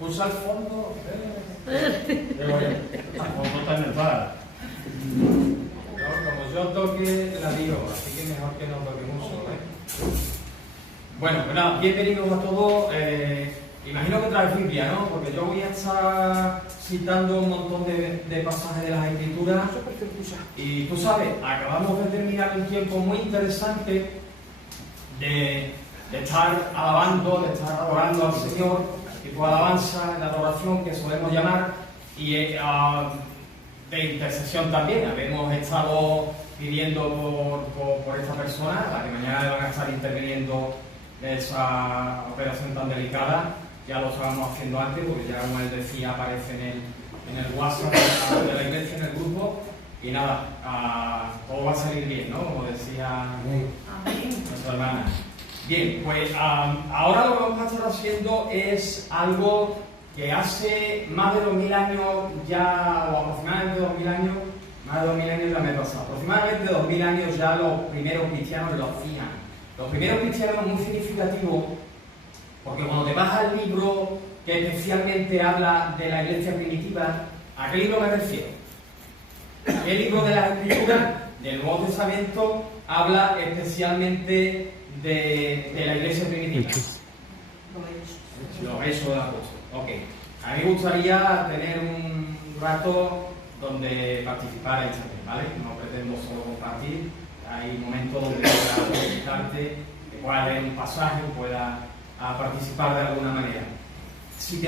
escucha al fondo. Qué bueno. Al fondo está en el bar. Como yo toque, la digo, así que mejor que no toque mucho, Bueno, pues nada, bienvenidos a todos. Imagino que trae Biblia, ¿no? Porque yo voy a estar citando un montón de pasajes de las Escrituras. Y tú sabes, acabamos de terminar un tiempo muy interesante de estar alabando, de estar adorando al Señor, tipo de alabanza, de adoración que solemos llamar, y de intercesión también. Habemos estado pidiendo por esta persona, a la que mañana van a estar interviniendo de esa operación tan delicada. Ya lo estábamos haciendo antes, porque ya, como él decía, aparece en el WhatsApp de la iglesia, en el grupo, y nada, todo va a salir bien, ¿no? Como decía nuestra hermana. Bien, pues ahora lo que vamos a estar haciendo es algo que hace más de 2000 años ya, o aproximadamente 2000 años, más de 2000 años ya me he pasado, aproximadamente 2000 años ya los primeros cristianos lo hacían. Los primeros cristianos muy significativos, porque cuando te vas al libro que especialmente habla de la iglesia primitiva, ¿a qué libro me refiero? ¿Qué libro de la Escritura del Nuevo Testamento habla especialmente de la iglesia primitiva? Los Hechos de los Apóstoles. Ok. A mí me gustaría tener un rato donde participarais también, ¿vale? No pretendo solo compartir. Hay momentos donde pueda comentarte, que pueda leer un pasaje, pueda participar de alguna manera. Si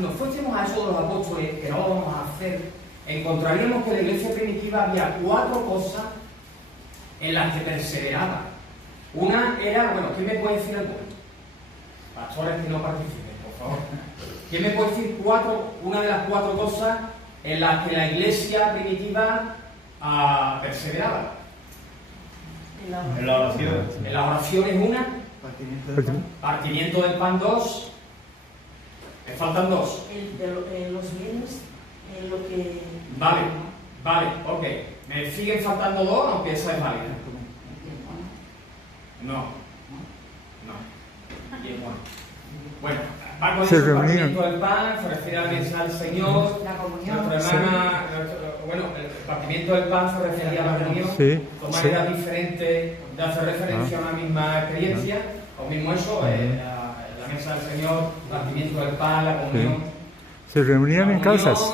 nos fuésemos a Hechos de los Apóstoles, que no lo vamos a hacer, encontraríamos que en la iglesia primitiva había 4 cosas en las que perseveraba. Una era, bueno, ¿quién me puede decir algo? Pastores que no participen, por favor. ¿Quién me puede decir una de las 4 cosas en las que la iglesia primitiva perseveraba? En la oración. En la oración es una. Partimiento del pan 2. Me faltan 2. Los bienes, lo que... Vale, ok. Me siguen faltando 2, aunque esa es válida. No. Bien, bueno, va con Se el reunían. partimiento del pan, se refiere a la mesa del Señor. La comunión. Nuestra hermana, el partimiento del pan se refería a la comunión. Sí, Son maneras diferentes de hacer referencia a una misma experiencia, o mismo eso, la mesa del Señor, el partimiento del pan, la comunión. Se reunían en casas.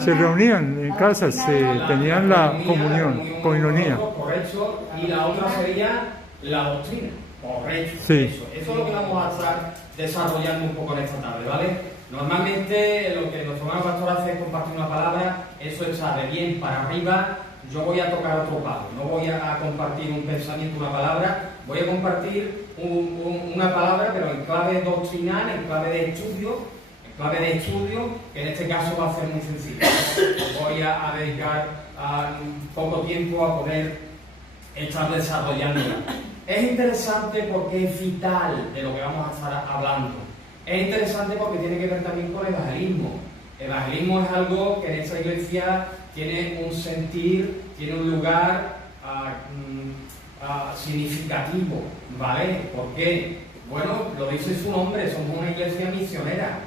Se reunían en casas, tenían la comunión, coinonía. Correcto, y la otra sería la doctrina. Correcto, Sí. eso es lo que vamos a estar desarrollando un poco en esta tarde, ¿vale? Normalmente lo que nuestro hermano pastor hace es compartir una palabra, eso está de bien para arriba. Yo voy a tocar otro palo, no voy a compartir un pensamiento, una palabra, voy a compartir una palabra, pero en clave doctrinal, en clave de estudio, que en este caso va a ser muy sencillo. Voy a dedicar poco tiempo a poder estar desarrollándola. Es interesante porque es vital de lo que vamos a estar hablando. Es interesante porque tiene que ver también con el evangelismo. El evangelismo es algo que en esta iglesia tiene un sentir, tiene un lugar significativo, ¿vale? ¿Por qué? Bueno, lo dice su nombre, somos una iglesia misionera.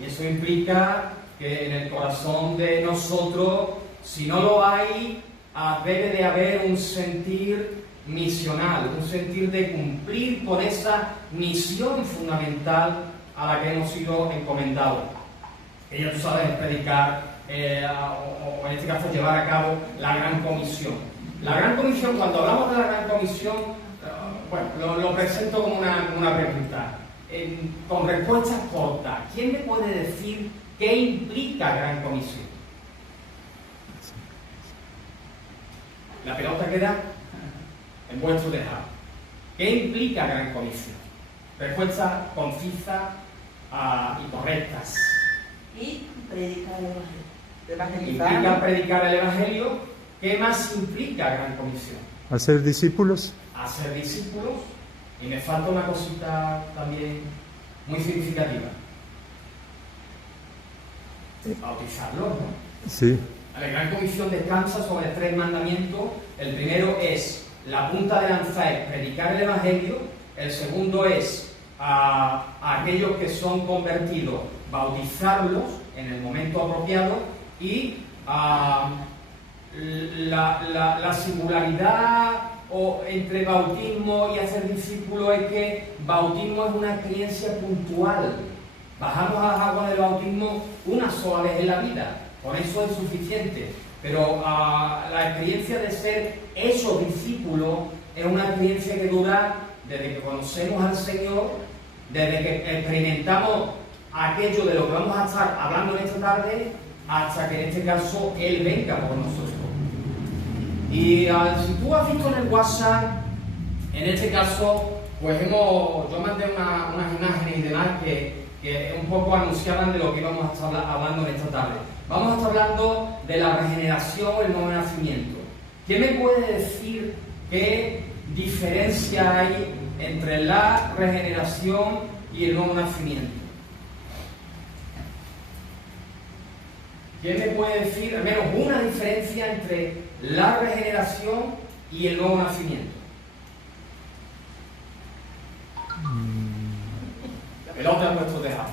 Y eso implica que en el corazón de nosotros, si no lo hay, debe de haber un sentir misional, un sentir de cumplir con esa misión fundamental a la que hemos sido encomendados. Ella, tú sabes, es predicar, o en este caso llevar a cabo la Gran Comisión. La Gran Comisión, cuando hablamos de la Gran Comisión, bueno, lo presento como una pregunta. Con respuestas cortas, ¿quién me puede decir qué implica Gran Comisión? La pelota queda en vuestro tejado. ¿Qué implica Gran Comisión? Respuestas concisas y correctas. Y predicar el Evangelio. Implica predicar el Evangelio. ¿Qué más implica Gran Comisión? Hacer discípulos. Hacer discípulos. Y me falta una cosita también muy significativa. Bautizarlos, ¿no? Sí. La Gran Comisión descansa sobre 3 mandamientos. El primero es, la punta de lanza es predicar el Evangelio. El segundo es a aquellos que son convertidos, bautizarlos en el momento apropiado y la singularidad entre bautismo y hacer discípulo es que bautismo es una experiencia puntual. Bajamos a las aguas del bautismo una sola vez en la vida, con eso es suficiente. Pero la experiencia de ser hechos discípulos es una experiencia que dura desde que conocemos al Señor, desde que experimentamos aquello de lo que vamos a estar hablando en esta tarde, hasta que en este caso Él venga por nosotros. Y si tú has visto en el WhatsApp, en este caso, pues yo mandé unas imágenes y demás que un poco anunciaban de lo que íbamos a estar hablando en esta tarde. Vamos a estar hablando de la regeneración, el nuevo nacimiento. ¿Quién me puede decir qué diferencia hay entre la regeneración y el nuevo nacimiento? ¿Quién me puede decir al menos una diferencia entre la regeneración y el nuevo nacimiento? Pelota ha puesto tejado.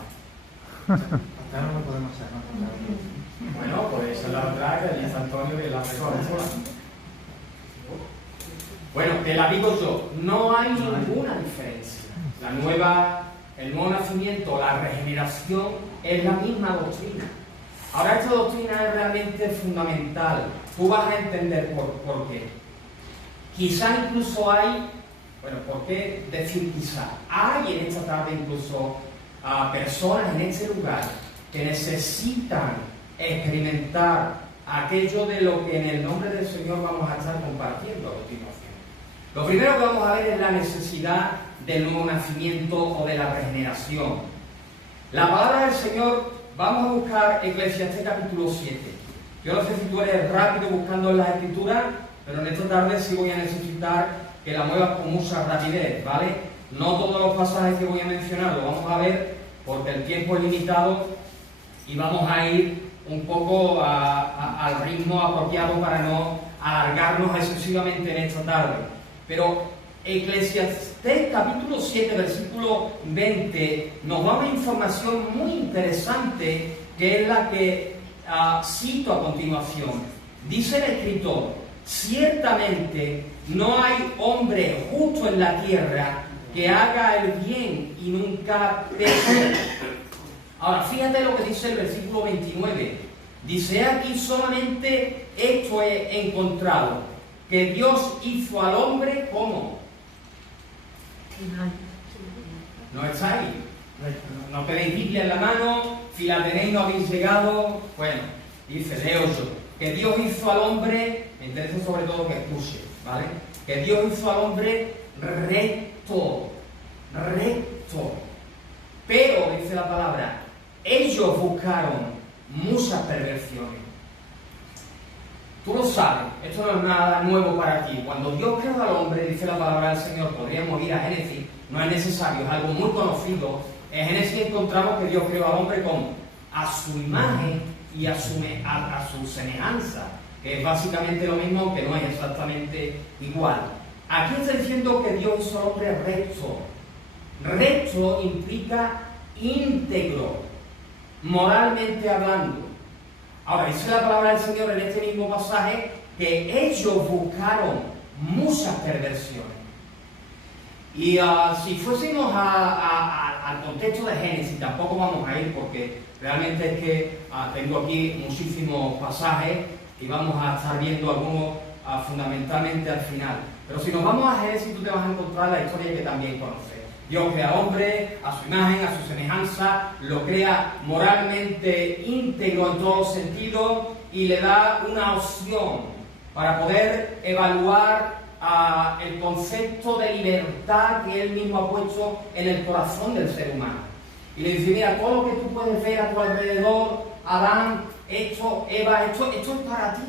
Hasta ahora no lo podemos hacer, ¿no? Bueno, pues esa es la otra que dice Antonio que la persona. Bueno, te la digo yo, no hay ninguna diferencia. El nuevo nacimiento, la regeneración es la misma doctrina. Ahora esta doctrina es realmente fundamental. Tú vas a entender por qué. Quizá incluso hay, bueno, ¿por qué decir quizá? Hay en esta tarde incluso personas en este lugar que necesitan experimentar aquello de lo que en el nombre del Señor vamos a estar compartiendo a continuación. Lo primero que vamos a ver es la necesidad del nuevo nacimiento o de la regeneración. La palabra del Señor, vamos a buscar Eclesiastés capítulo 7. Yo no sé si tú eres rápido buscando en las Escrituras, pero en esta tarde sí voy a necesitar que la muevas con mucha rapidez, ¿vale? No todos los pasajes que voy a mencionar lo vamos a ver porque el tiempo es limitado y vamos a ir un poco al ritmo apropiado para no alargarnos excesivamente en esta tarde. Pero Eclesiastés capítulo 7, versículo 20, nos da una información muy interesante que es la que cito a continuación. Dice el escritor: ciertamente no hay hombre justo en la tierra que haga el bien y nunca peque. Ahora, fíjate lo que dice el versículo 29. Dice aquí: solamente esto he encontrado, que Dios hizo al hombre como. No está ahí. No tenéis Biblia en la mano, si la tenéis no habéis llegado. Bueno, dice, leo yo, que Dios hizo al hombre, me interesa sobre todo que escuche, ¿vale? Que Dios hizo al hombre recto. Pero, dice la palabra, ellos buscaron muchas perversiones. Tú lo sabes, esto no es nada nuevo para ti. Cuando Dios creó al hombre, dice la palabra del Señor, podríamos ir a Génesis, no es necesario, es algo muy conocido. En Génesis encontramos que Dios creó al hombre a su imagen y a su semejanza, que es básicamente lo mismo, aunque no es exactamente igual. Aquí está diciendo que Dios hizo al hombre recto. Recto implica íntegro, moralmente hablando. Ahora, dice la palabra del Señor en este mismo pasaje que ellos buscaron muchas perversiones. Y si fuésemos al contexto de Génesis, tampoco vamos a ir porque realmente es que tengo aquí muchísimos pasajes y vamos a estar viendo algunos fundamentalmente al final. Pero si nos vamos a Génesis, tú te vas a encontrar la historia que también conoces. Dios crea al hombre a su imagen, a su semejanza, lo crea moralmente íntegro en todos los sentidos y le da una opción para poder evaluar el concepto de libertad que él mismo ha puesto en el corazón del ser humano. Y le dice, mira, todo lo que tú puedes ver a tu alrededor, Adán, esto, Eva, esto es para ti.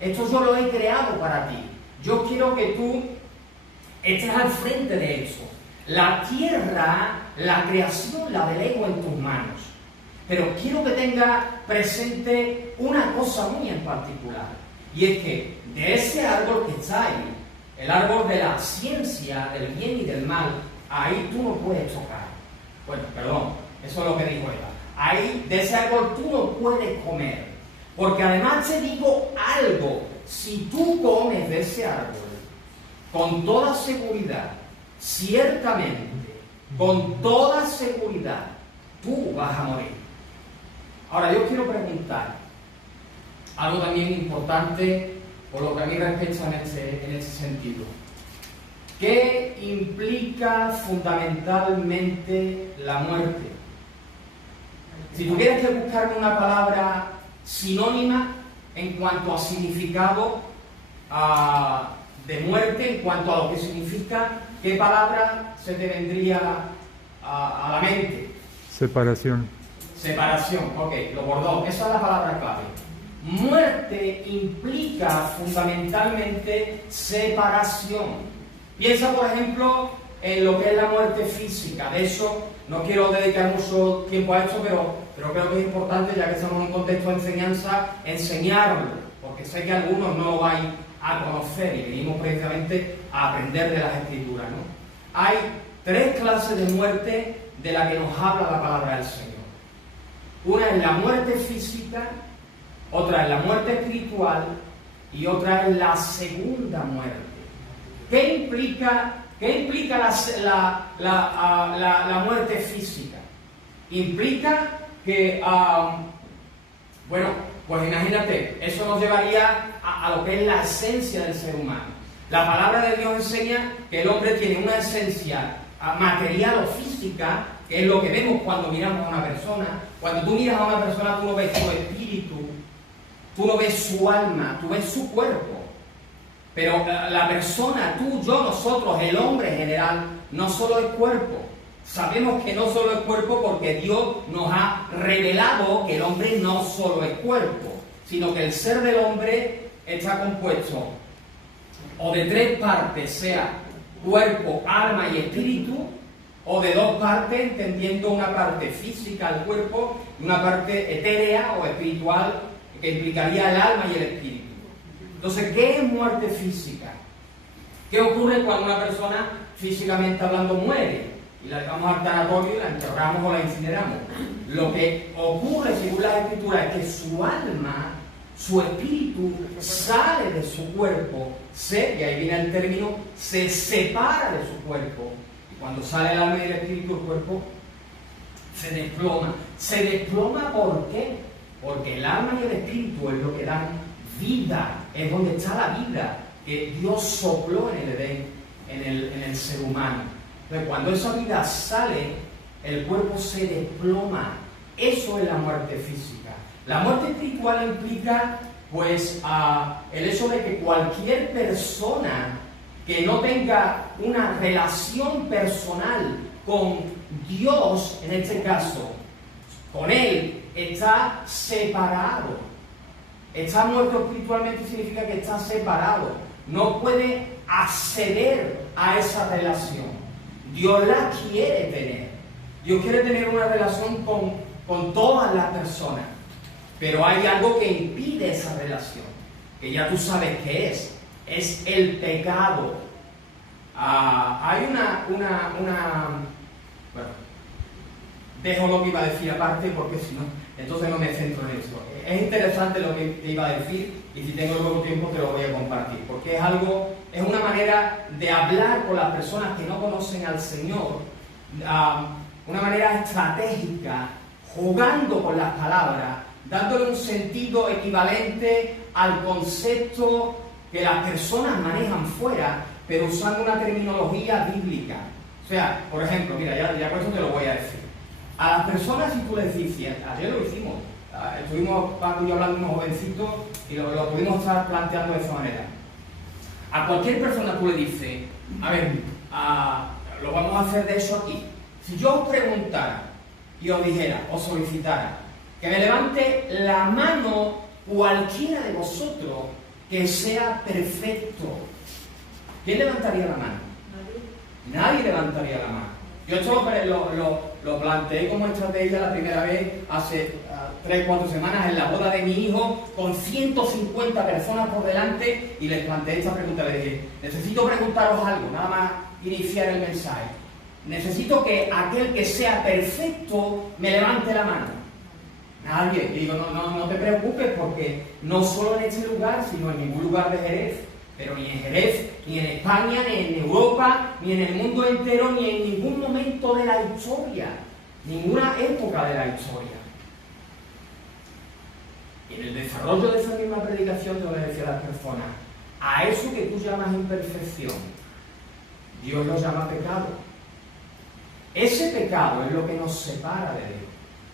Esto yo lo he creado para ti. Yo quiero que tú estés al frente de eso. La tierra, la creación, la delego en tus manos. Pero quiero que tengas presente una cosa muy en particular. Y es que de ese árbol que está ahí, el árbol de la ciencia, del bien y del mal, ahí tú no puedes tocar. Bueno, perdón, eso es lo que dijo Eva. ahí de ese árbol tú no puedes comer. Porque además te digo algo, si tú comes de ese árbol, con toda seguridad, ciertamente, con toda seguridad, tú vas a morir. Ahora yo quiero preguntar algo también importante por lo que a mí respecta en ese sentido. ¿Qué implica fundamentalmente la muerte? Si tuvieras que buscarme una palabra sinónima en cuanto a significado de muerte, en cuanto a lo que significa, ¿qué palabra se te vendría a la mente? Separación. Separación, ok, lo bordó, esa es la palabra clave. Muerte implica fundamentalmente separación. Piensa, por ejemplo, en lo que es la muerte física. De eso no quiero dedicar mucho tiempo a esto, pero creo que es importante, ya que estamos en un contexto de enseñanza, enseñarlo, porque sé que algunos no lo vais a conocer y venimos precisamente a aprender de las Escrituras, ¿no? Hay 3 clases de muerte de la que nos habla la palabra del Señor. Una es la muerte física, otra es la muerte espiritual y otra es la segunda muerte. ¿Qué implica la muerte física? Implica que, bueno, pues imagínate, eso nos llevaría a lo que es la esencia del ser humano. La palabra de Dios enseña que el hombre tiene una esencia material o física, que es lo que vemos cuando miramos a una persona. Cuando tú miras a una persona, tú no ves su espíritu, tú no ves su alma, tú ves su cuerpo. Pero la persona, tú, yo, nosotros, el hombre en general, no solo es cuerpo. Sabemos que no solo es cuerpo porque Dios nos ha revelado que el hombre no solo es cuerpo, sino que el ser del hombre está compuesto o de 3 partes, sea cuerpo, alma y espíritu, o de 2 partes, entendiendo una parte física del cuerpo y una parte etérea o espiritual que implicaría el alma y el espíritu. Entonces, ¿qué es muerte física? ¿Qué ocurre cuando una persona, físicamente hablando, muere? Y la llevamos al tanatorio y la enterramos o la incineramos. Lo que ocurre, según las Escrituras, es que su alma, su espíritu, sale de su cuerpo, y ahí viene el término, se separa de su cuerpo. Y cuando sale el alma y el espíritu, el cuerpo se desploma. ¿Se desploma por qué? Porque el alma y el espíritu es lo que dan vida, es donde está la vida que Dios sopló en el Edén, en el ser humano. Entonces, cuando esa vida sale, el cuerpo se desploma. Eso es la muerte física. La muerte espiritual implica, pues, el hecho de que cualquier persona que no tenga una relación personal con Dios, en este caso, con Él, está separado. Estar muerto espiritualmente significa que está separado. No puede acceder a esa relación. Dios la quiere tener. Dios quiere tener una relación con todas las personas. Pero hay algo que impide esa relación, que ya tú sabes qué es. Es el pecado. Hay bueno, dejo lo que iba a decir aparte porque si no, entonces no me centro en eso. Es interesante lo que te iba a decir y si tengo luego tiempo te lo voy a compartir, porque es una manera de hablar con las personas que no conocen al Señor, una manera estratégica, jugando con las palabras, dándole un sentido equivalente al concepto que las personas manejan fuera, pero usando una terminología bíblica. O sea, por ejemplo, mira, ya por eso te lo voy a decir. A las personas, si tú les dices, ayer lo hicimos, estuvimos Paco y yo hablando de unos jovencitos y lo pudimos estar planteando de esa manera. A cualquier persona tú le dices, a ver, lo vamos a hacer de eso aquí. Si yo os preguntara y os dijera, os solicitara, que me levante la mano cualquiera de vosotros que sea perfecto, ¿quién levantaría la mano? Nadie levantaría la mano. Yo esto lo planteé como estrategia la primera vez hace 3-4 semanas en la boda de mi hijo con 150 personas por delante y les planteé esta pregunta. Les dije, necesito preguntaros algo, nada más iniciar el mensaje. Necesito que aquel que sea perfecto me levante la mano. Nadie. Y digo, no te preocupes, porque no solo en este lugar, sino en ningún lugar de Jerez, pero ni en Jerez, ni en España, ni en Europa, ni en el mundo entero, ni en ningún momento de la historia, ninguna época de la historia. Y en el desarrollo de esa misma predicación yo le decía a las personas, a eso que tú llamas imperfección, Dios lo llama pecado. Ese pecado es lo que nos separa de Dios,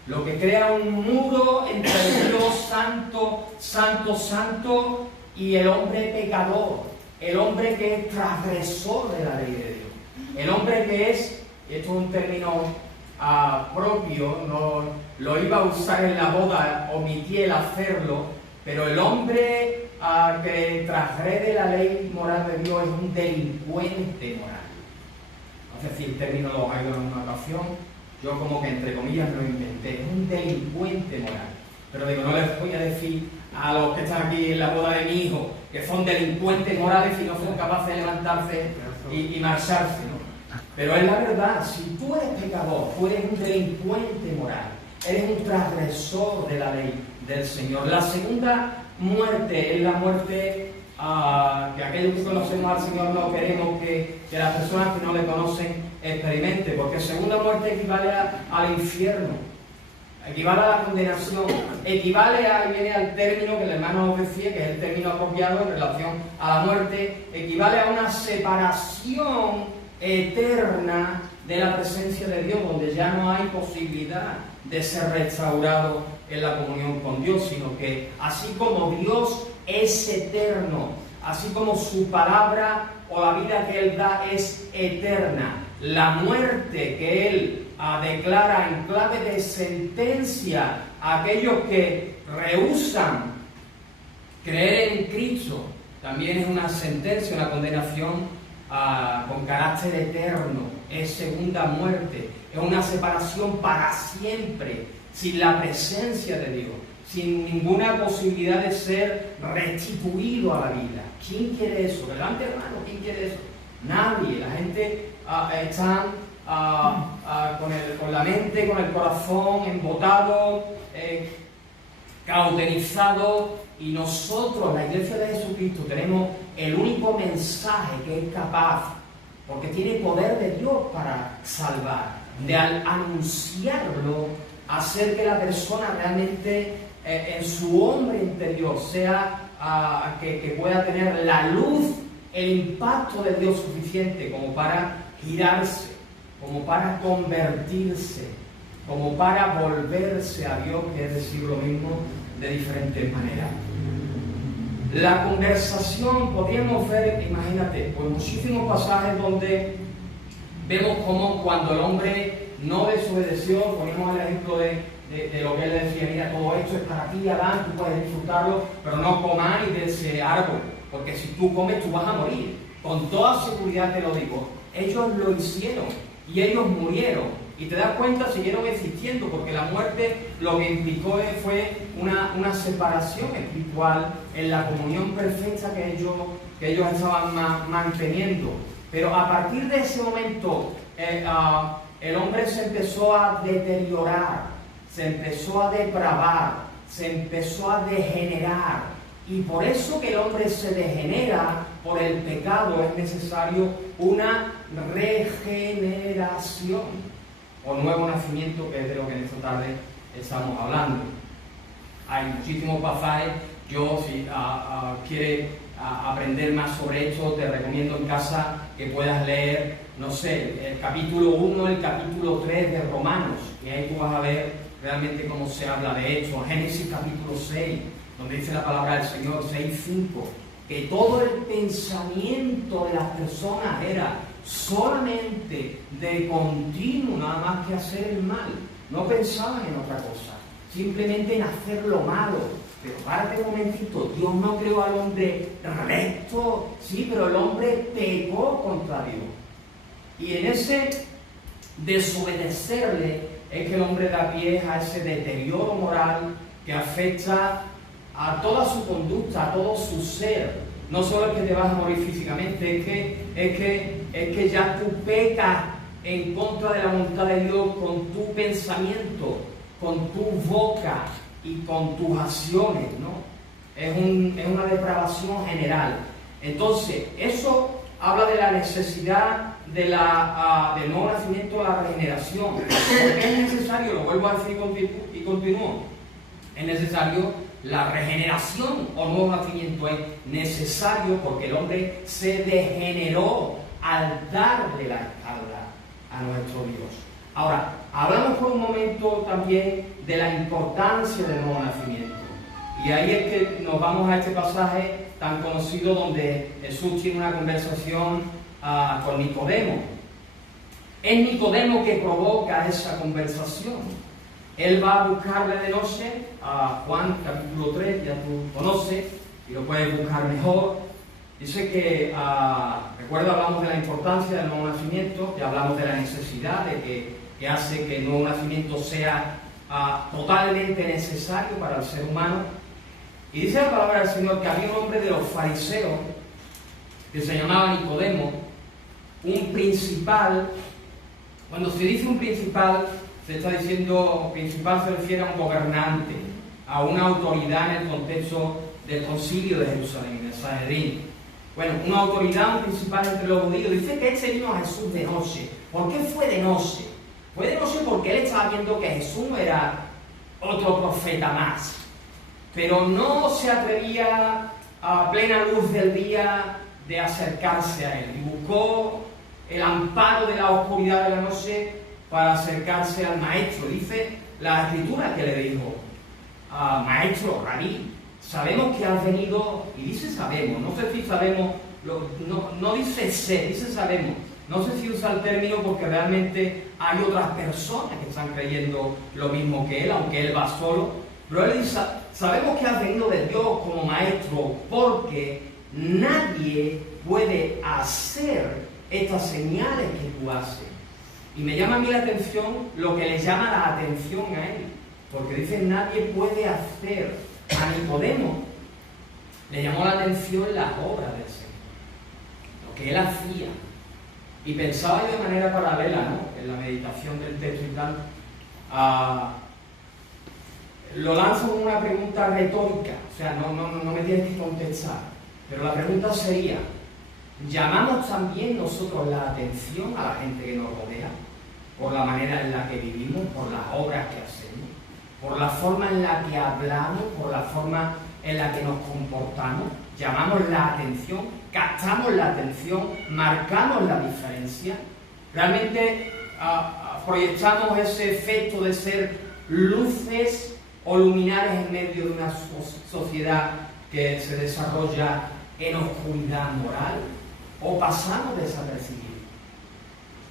lo que crea un muro entre el Dios santo, santo, santo y el hombre pecador, el hombre que es transgresor de la ley de Dios, el hombre que es, y esto es un término propio, no lo iba a usar en la boda, omití el hacerlo, pero el hombre que transgrede la ley moral de Dios es un delincuente moral. No sé si el término lo ha oído en una ocasión, yo como que entre comillas lo inventé, es un delincuente moral. Pero digo, no les voy a decir a los que están aquí en la boda de mi hijo que son delincuentes morales y no son capaces de levantarse y marcharse, ¿no? Pero es la verdad, si tú eres pecador, tú eres un delincuente moral, eres un transgresor de la ley del Señor. La segunda muerte es la muerte que aquellos que conocemos al Señor no queremos que las personas que no le conocen experimenten, porque segunda muerte equivale al infierno, equivale a la condenación, equivale ahí viene al término que el hermano nos decía, que es el término apropiado en relación a la muerte, equivale a una separación eterna de la presencia de Dios, donde ya no hay posibilidad de ser restaurado en la comunión con Dios, sino que así como Dios es eterno, así como su palabra o la vida que Él da es eterna, la muerte que Él declara en clave de sentencia a aquellos que rehúsan creer en Cristo, también es una sentencia, una condenación con carácter eterno, es segunda muerte, es una separación para siempre, sin la presencia de Dios, sin ninguna posibilidad de ser restituido a la vida. ¿Quién quiere eso? ¿Verdad, hermano? ¿Quién quiere eso? Nadie. La gente está con la mente, con el corazón embotado, cauterizado, y nosotros, la Iglesia de Jesucristo, tenemos el único mensaje que es capaz, porque tiene poder de Dios para salvar, de al anunciarlo, hacer que la persona realmente en su hombre interior sea que pueda tener la luz, el impacto de Dios suficiente como para girarse, como para convertirse, como para volverse a Dios, que es decir lo mismo de diferentes maneras. La conversación, podríamos ver, imagínate, pues muchísimos pasajes donde vemos cómo cuando el hombre no desobedeció, ponemos el ejemplo de lo que él decía, mira, todo esto es para ti, Adán, tú puedes disfrutarlo, pero no comáis de ese árbol, porque si tú comes tú vas a morir. Con toda seguridad te lo digo, ellos lo hicieron y ellos murieron. Y te das cuenta, siguieron existiendo, porque la muerte lo que implicó fue una separación espiritual en la comunión perfecta que ellos estaban manteniendo. Pero a partir de ese momento, el hombre se empezó a deteriorar, se empezó a depravar, se empezó a degenerar. Y por eso que el hombre se degenera por el pecado, es necesario una regeneración o nuevo nacimiento, que es de lo que en esta tarde estamos hablando. Hay muchísimos pasajes. Yo, si quieres aprender más sobre esto, te recomiendo en casa que puedas leer, no sé, el capítulo 1, el capítulo 3 de Romanos, y ahí tú vas a ver realmente cómo se habla de esto. Génesis capítulo 6, donde dice la palabra del Señor, 6:5, que todo el pensamiento de las personas era solamente de continuo, nada más que hacer el mal. No pensaban en otra cosa, simplemente en hacer lo malo. Pero párate un momentito, Dios no creó al hombre recto, sí, pero el hombre pecó contra Dios. Y en ese desobedecerle es que el hombre da pie a ese deterioro moral que afecta a toda su conducta, a todo su ser. No solo es que te vas a morir físicamente, es que ya tú pecas en contra de la voluntad de Dios con tu pensamiento, con tu boca, y contumaciones, ¿no? Es una depravación general. Entonces, eso habla de la necesidad del nuevo nacimiento, la regeneración. Porque es necesario, lo vuelvo a decir y continúo, es necesario la regeneración o nuevo nacimiento. Es necesario porque el hombre se degeneró al darle la espalda a nuestro Dios. Ahora, hablamos por un momento también de la importancia del nuevo nacimiento. Y ahí es que nos vamos a este pasaje tan conocido donde Jesús tiene una conversación con Nicodemo. Es Nicodemo que provoca esa conversación. Él va a buscarle de noche a Juan capítulo 3, ya tú conoces y lo puedes buscar mejor. Dice que, recuerda, hablamos de la importancia del nuevo nacimiento, que hablamos de la necesidad de que hace que el nuevo nacimiento sea totalmente necesario para el ser humano. Y dice la palabra del Señor que había un hombre de los fariseos que se llamaba Nicodemo, un principal. Cuando se dice un principal, se está diciendo, principal se refiere a un gobernante, a una autoridad en el contexto del concilio de Jerusalén, del Sanedrín. Bueno, una autoridad, un principal entre los judíos. Dice que él se vino a Jesús de noche. ¿Por qué fue de noche? Fue de noche porque él estaba viendo que Jesús no era otro profeta más. Pero no se atrevía a plena luz del día de acercarse a él. Y buscó el amparo de la oscuridad de la noche para acercarse al maestro. Dice la escritura que le dijo, maestro, rabí, sabemos que has venido, y dice sabemos, no sé si sabemos, no dice sé, dice sabemos. No sé si usa el término porque realmente hay otras personas que están creyendo lo mismo que él, aunque él va solo. Pero él dice, sabemos que has venido de Dios como maestro porque nadie puede hacer estas señales que tú haces. Y me llama a mí la atención lo que le llama la atención a él. Porque dice, nadie puede hacer. A Nicodemo le llamó la atención las obras del Señor, lo que él hacía. Y pensaba yo de manera paralela, ¿no?, en la meditación del texto y tal, lo lanzo con una pregunta retórica, o sea, no me tienes que contestar, pero la pregunta sería, ¿llamamos también nosotros la atención a la gente que nos rodea? Por la manera en la que vivimos, por las obras que hacemos, por la forma en la que hablamos, por la forma en la que nos comportamos. Llamamos la atención, captamos la atención, marcamos la diferencia. Realmente proyectamos ese efecto de ser luces o luminares en medio de una sociedad que se desarrolla en oscuridad moral, o pasamos desapercibidos.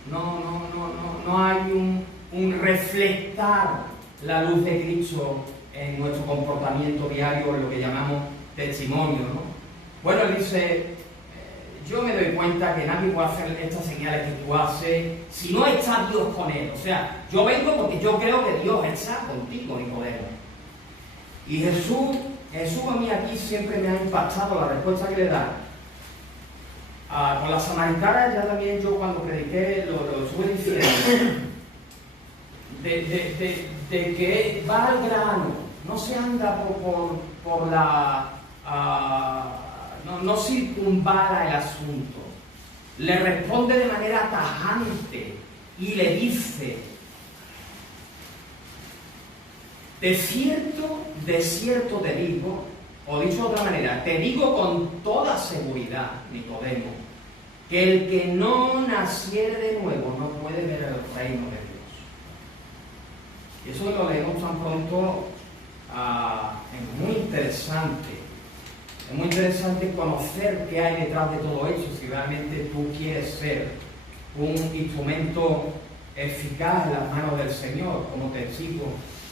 No hay un reflectar la luz de Cristo en nuestro comportamiento diario, en lo que llamamos testimonio, ¿no? Bueno, él dice, yo me doy cuenta que nadie puede hacer estas señales que tú haces si no está Dios con él. O sea, yo vengo porque yo creo que Dios está contigo, Nicodemo. Y Jesús a mí aquí siempre me ha impactado la respuesta que le da. Con la samaritana ya también yo cuando prediqué lo estuve diciendo, de que va al grano, no se anda por la... no circunvala el asunto, le responde de manera tajante y le dice, de cierto te digo, o dicho de otra manera, te digo con toda seguridad, Nicodemo, que el que no naciere de nuevo no puede ver el reino de Dios. Y eso lo leemos tan pronto, es muy interesante. Es muy interesante conocer qué hay detrás de todo eso, si realmente tú quieres ser un instrumento eficaz en las manos del Señor, como testigo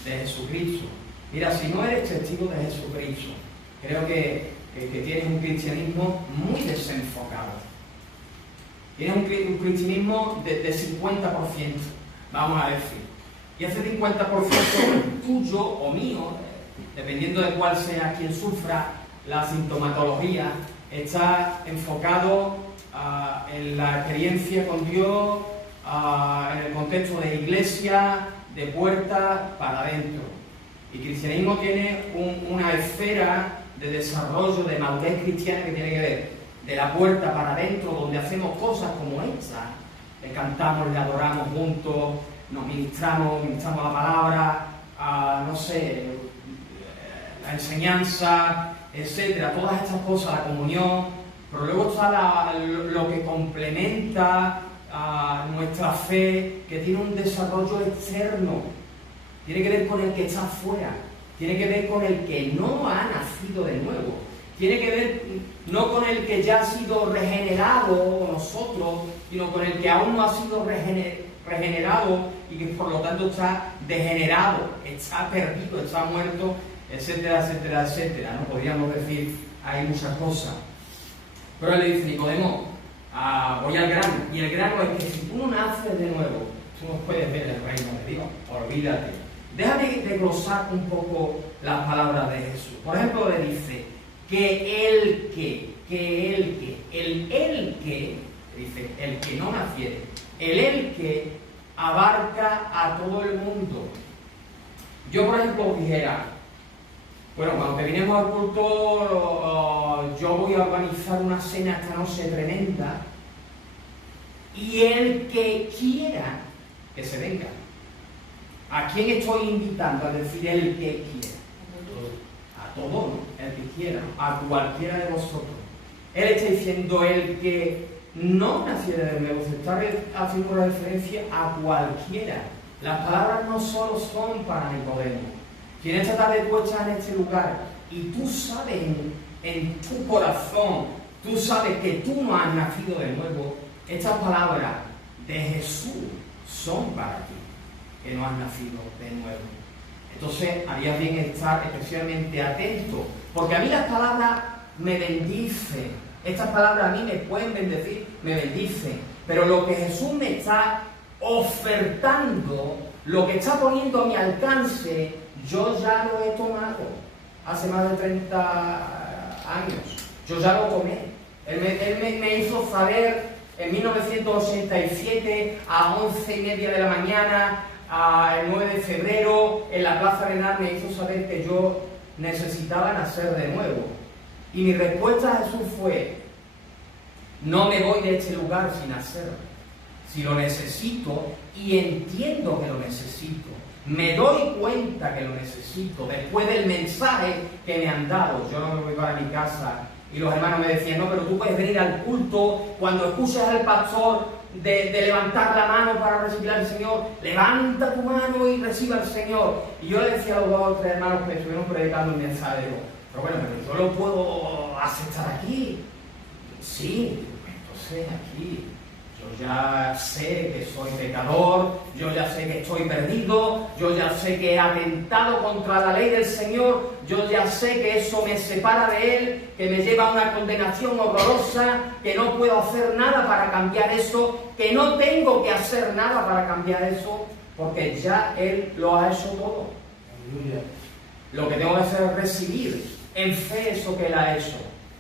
de Jesucristo. Mira, si no eres testigo de Jesucristo, creo que tienes un cristianismo muy desenfocado. Tienes un cristianismo de 50%, vamos a decir. Y ese 50% tuyo o mío, dependiendo de cuál sea quien sufra la sintomatología, está enfocado en la experiencia con Dios, en el contexto de iglesia, de puerta para adentro. Y cristianismo tiene una esfera de desarrollo, de madurez cristiana que tiene que ver de la puerta para adentro, donde hacemos cosas como esta. Le cantamos, le adoramos juntos, nos ministramos la palabra, no sé, la enseñanza, etcétera, todas estas cosas, la comunión, pero luego está lo que complementa nuestra fe, que tiene un desarrollo externo, tiene que ver con el que está afuera, tiene que ver con el que no ha nacido de nuevo, tiene que ver no con el que ya ha sido regenerado, nosotros, sino con el que aún no ha sido regenerado y que por lo tanto está degenerado, está perdido, está muerto, etcétera, etcétera, etcétera. No podríamos decir, hay muchas cosas. Pero él le dice, Nicodemo, voy al grano. Y el grano es que si tú no naces de nuevo, tú no puedes ver el reino de Dios. Olvídate. Déjame desglosar un poco las palabras de Jesús. Por ejemplo, le dice el que no naciere, el que abarca a todo el mundo. Yo, por ejemplo, dijera, bueno, cuando terminemos el culto, yo voy a organizar una cena esta noche tremenda y el que quiera que se venga. ¿A quién estoy invitando a decir el que quiera? A todo, ¿no? El que quiera, a cualquiera de vosotros. Él está diciendo el que no naciera de nuevo, se está haciendo referencia a cualquiera. Las palabras no solo son para Nicodemo. Si en esta tarde tú estás en este lugar y tú sabes en tu corazón, tú sabes que tú no has nacido de nuevo, estas palabras de Jesús son para ti, que no has nacido de nuevo. Entonces, haría bien estar especialmente atento, porque a mí las palabras me bendicen, estas palabras a mí me pueden bendecir, me bendicen, pero lo que Jesús me está ofertando, lo que está poniendo a mi alcance, yo ya lo he tomado hace más de 30 años, yo ya lo tomé. Él me hizo saber en 1987 a 11:30 de la mañana, el 9 de febrero, en la Plaza Arenal, me hizo saber que yo necesitaba nacer de nuevo. Y mi respuesta a Jesús fue, no me voy de este lugar sin hacerlo. Si lo necesito y entiendo que lo necesito, me doy cuenta que lo necesito, después del mensaje que me han dado, yo no me voy para mi casa. Y los hermanos me decían, no, pero tú puedes venir al culto cuando escuches al pastor de levantar la mano para recibir al Señor, levanta tu mano y reciba al Señor. Y yo le decía a los 2 o 3 hermanos que me estuvieron predicando el mensaje, digo, pero bueno, pero yo lo puedo aceptar aquí. Sí, entonces aquí, yo ya sé que soy pecador, yo ya sé que estoy perdido, yo ya sé que he atentado contra la ley del Señor, yo ya sé que eso me separa de Él, que me lleva a una condenación horrorosa, que no puedo hacer nada para cambiar eso, que no tengo que hacer nada para cambiar eso, porque ya Él lo ha hecho todo. Aleluya. Lo que tengo que hacer es recibir en fe eso que Él ha hecho.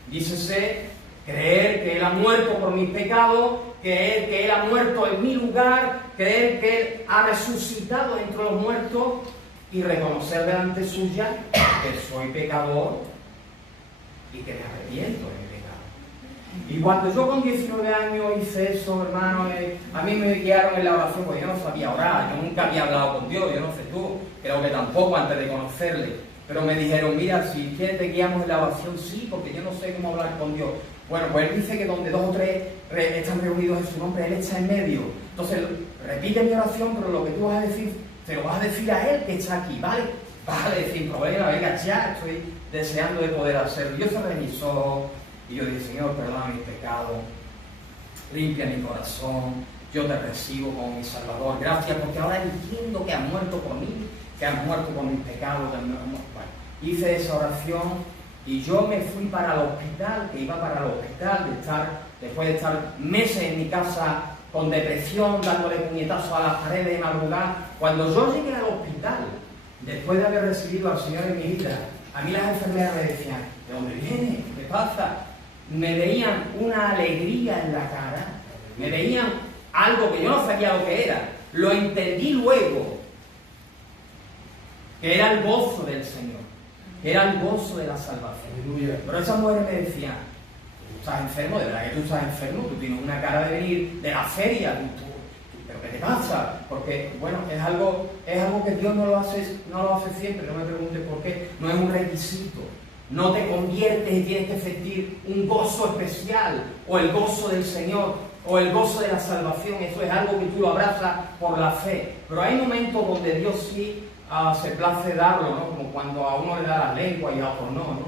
Dícese, creer que Él ha muerto por mis pecados, creer que Él ha muerto en mi lugar, creer que Él ha resucitado entre los muertos y reconocer delante suya que soy pecador y que me arrepiento de mi pecado. Y cuando yo con 19 años hice eso, hermano, a mí me guiaron en la oración, porque yo no sabía orar, yo nunca había hablado con Dios, yo no sé tú, creo que tampoco antes de conocerle. Pero me dijeron, mira, si quieres te guiamos en la oración, sí, porque yo no sé cómo hablar con Dios. Bueno, pues Él dice que donde 2 o 3 están reunidos en su nombre, Él está en medio. Entonces, repite mi oración, pero lo que tú vas a decir, te lo vas a decir a Él que está aquí, ¿vale? Vale, sin problema, venga, ya estoy deseando de poder hacerlo. Yo cerré mis ojos y yo dije, Señor, perdona mis pecados, limpia mi corazón, yo te recibo como mi Salvador. Gracias, porque ahora entiendo que has muerto por mí, que has muerto por mis pecados. Bueno, hice esa oración. Y yo me fui para el hospital, que iba para el hospital, después de estar meses en mi casa con depresión, dándole puñetazos a las paredes de madrugada. Cuando yo llegué al hospital, después de haber recibido al Señor en mi vida, a mí las enfermeras me decían, ¿de dónde viene? ¿Qué pasa? Me veían una alegría en la cara, me veían algo que yo no sabía lo que era. Lo entendí luego. que era el gozo del Señor, que era el gozo de la salvación. Aleluya. Pero esas mujeres me decían, tú estás enfermo, de verdad que tú estás enfermo, tú tienes una cara de venir de la feria, ¿pero qué te pasa? Porque, bueno, es algo que Dios no lo hace siempre, no me preguntes por qué, no es un requisito. No te conviertes y tienes que sentir un gozo especial, o el gozo del Señor, o el gozo de la salvación. Eso es algo que tú lo abrazas por la fe. Pero hay momentos donde Dios sí se place darlo, ¿no? Como cuando a uno le da la lengua y a otro no.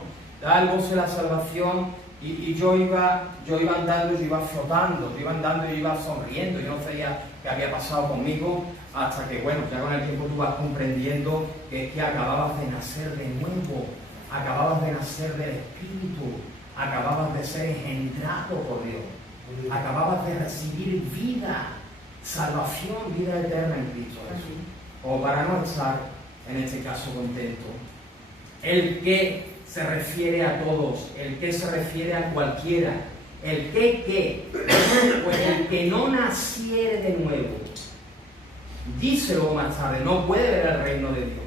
Da el gozo de la salvación y yo iba andando, yo iba flotando, yo iba andando y yo iba sonriendo. Yo no sabía qué había pasado conmigo hasta que, bueno, ya con el tiempo tú vas comprendiendo que es que acababas de nacer de nuevo. Acababas de nacer del Espíritu, acababas de ser engendrado por Dios, acababas de recibir vida, salvación, vida eterna en Cristo Jesús. O para no estar, en este caso, contento. El que se refiere a todos, el que se refiere a cualquiera, el que, pues el que no naciere de nuevo, díselo más tarde, no puede ver el reino de Dios.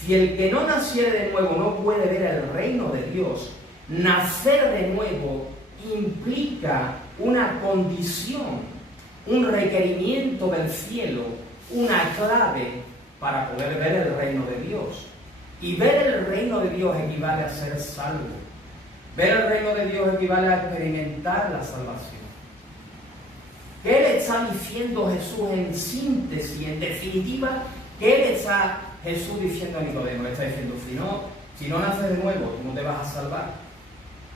Si el que no naciere de nuevo no puede ver el reino de Dios, nacer de nuevo implica una condición, un requerimiento del cielo, una clave para poder ver el reino de Dios. Y ver el reino de Dios equivale a ser salvo. Ver el reino de Dios equivale a experimentar la salvación. ¿Qué le está diciendo Jesús en síntesis, en definitiva? ¿Qué le está Jesús diciendo a Nicodemo? Le está diciendo, si no naces de nuevo, tú no te vas a salvar.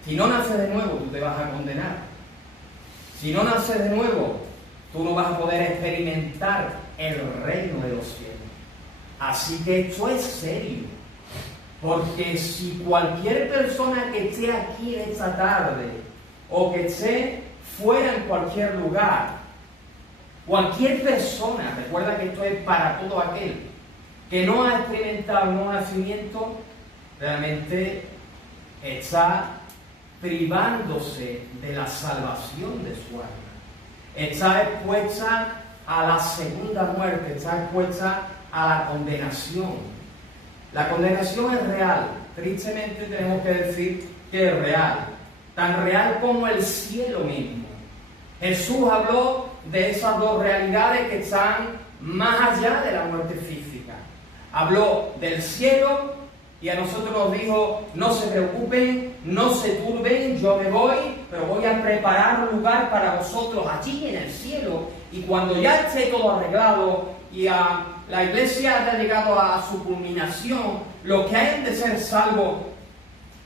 Si no naces de nuevo, tú te vas a condenar. Si no naces de nuevo, tú no vas a poder experimentar el reino de los cielos. Así que esto es serio. Porque si cualquier persona que esté aquí en esta tarde, o que esté fuera en cualquier lugar, cualquier persona, recuerda que esto es para todo aquel que no ha experimentado un nuevo nacimiento, realmente está privándose de la salvación de su alma. Está expuesta a la segunda muerte, está expuesta a la condenación. La condenación es real, tristemente tenemos que decir que es real, tan real como el cielo mismo. Jesús habló de esas dos realidades que están más allá de la muerte física. Habló del cielo y a nosotros nos dijo, no se preocupen, no se turben, yo me voy, pero voy a preparar un lugar para vosotros allí en el cielo. Y cuando ya esté todo arreglado y la iglesia haya llegado a su culminación, los que hayan de ser salvos,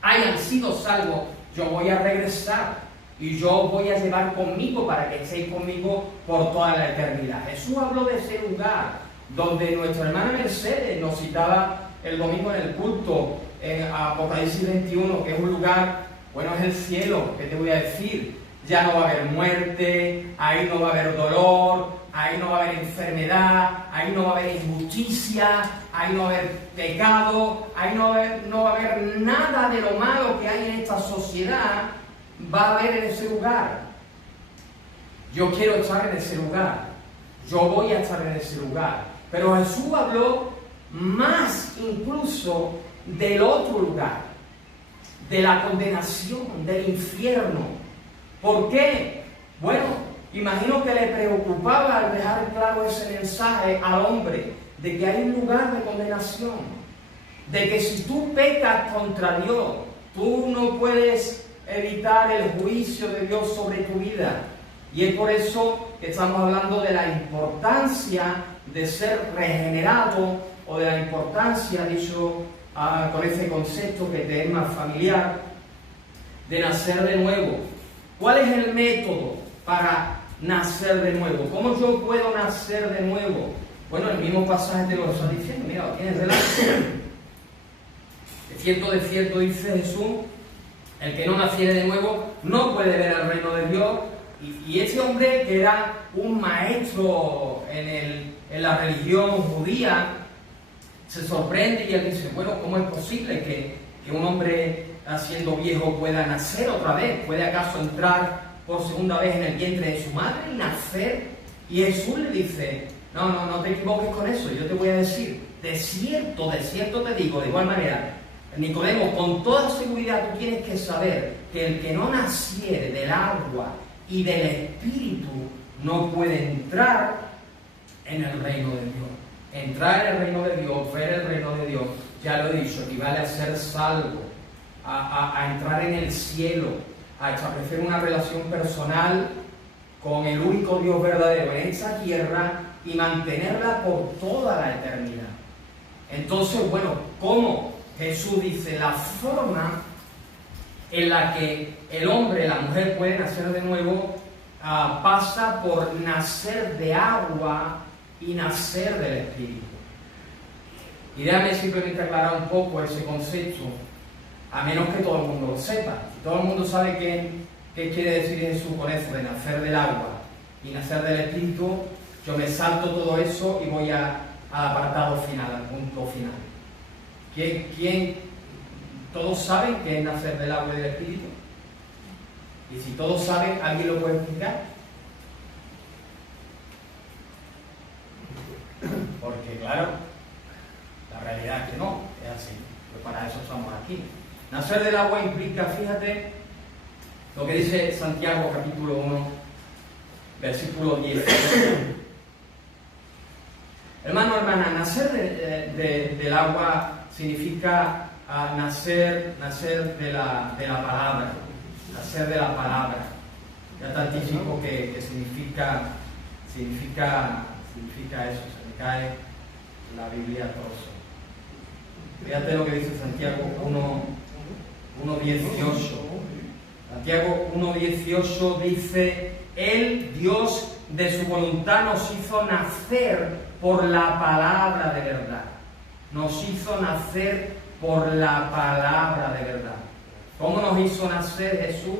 hayan sido salvos, yo voy a regresar y yo voy a llevar conmigo para que estéis conmigo por toda la eternidad. Jesús habló de ese lugar donde nuestra hermana Mercedes nos citaba el domingo en el culto, en Apocalipsis 21, que es un lugar, bueno, es el cielo, ¿qué te voy a decir? Ya no va a haber muerte, ahí no va a haber dolor, ahí no va a haber enfermedad, ahí no va a haber injusticia, ahí no va a haber pecado, ahí no va a haber nada de lo malo que hay en esta sociedad, va a haber en ese lugar. Yo quiero estar en ese lugar, yo voy a estar en ese lugar. Pero Jesús habló más incluso del otro lugar, de la condenación, del infierno. ¿Por qué? Bueno, imagino que le preocupaba al dejar claro ese mensaje al hombre de que hay un lugar de condenación, de que si tú pecas contra Dios, tú no puedes evitar el juicio de Dios sobre tu vida. Y es por eso que estamos hablando de la importancia de ser regenerado, o de la importancia, dicho con ese concepto que te es más familiar, de nacer de nuevo. ¿Cuál es el método para nacer de nuevo? ¿Cómo yo puedo nacer de nuevo? Bueno, el mismo pasaje te lo está diciendo, mira, lo tienes delante. De cierto dice Jesús, el que no naciere de nuevo no puede ver el reino de Dios. Y ese hombre, que era un maestro en la religión judía, se sorprende y él dice, bueno, ¿cómo es posible que un hombre siendo viejo pueda nacer otra vez? ¿Puede acaso entrar por segunda vez en el vientre de su madre y nacer? Y Jesús le dice, no te equivoques con eso, yo te voy a decir, de cierto te digo, de igual manera, Nicodemo, con toda seguridad tú tienes que saber que el que no naciere del agua y del Espíritu no puede entrar en el reino de Dios. Entrar en el reino de Dios, ver el reino de Dios, ya lo he dicho, equivale a ser salvo, a entrar en el cielo, a establecer una relación personal con el único Dios verdadero en esta tierra y mantenerla por toda la eternidad. Entonces, bueno, ¿cómo? Jesús dice, la forma en la que el hombre, la mujer puede nacer de nuevo, pasa por nacer de agua y nacer del Espíritu. Y déjame simplemente aclarar un poco ese concepto, a menos que todo el mundo lo sepa. Si todo el mundo sabe qué quiere decir Jesús con eso de nacer del agua y nacer del Espíritu, yo me salto todo eso y voy al apartado final, al punto final. ¿Todos saben qué es nacer del agua y del Espíritu? Y si todos saben, ¿alguien lo puede explicar? Porque claro, la realidad es que no, es así. Pero para eso estamos aquí. Nacer del agua implica, fíjate, lo que dice Santiago capítulo 1, versículo 10. Hermano, hermana, nacer del agua significa nacer de la palabra, nacer de la palabra. Ya te anticipo que significa eso, se me cae la Biblia a trozo. Fíjate lo que dice Santiago 1:18. Santiago 1:18 dice, Él, Dios, de su voluntad nos hizo nacer por la palabra de verdad. Nos hizo nacer por la palabra de verdad. ¿Cómo nos hizo nacer Jesús?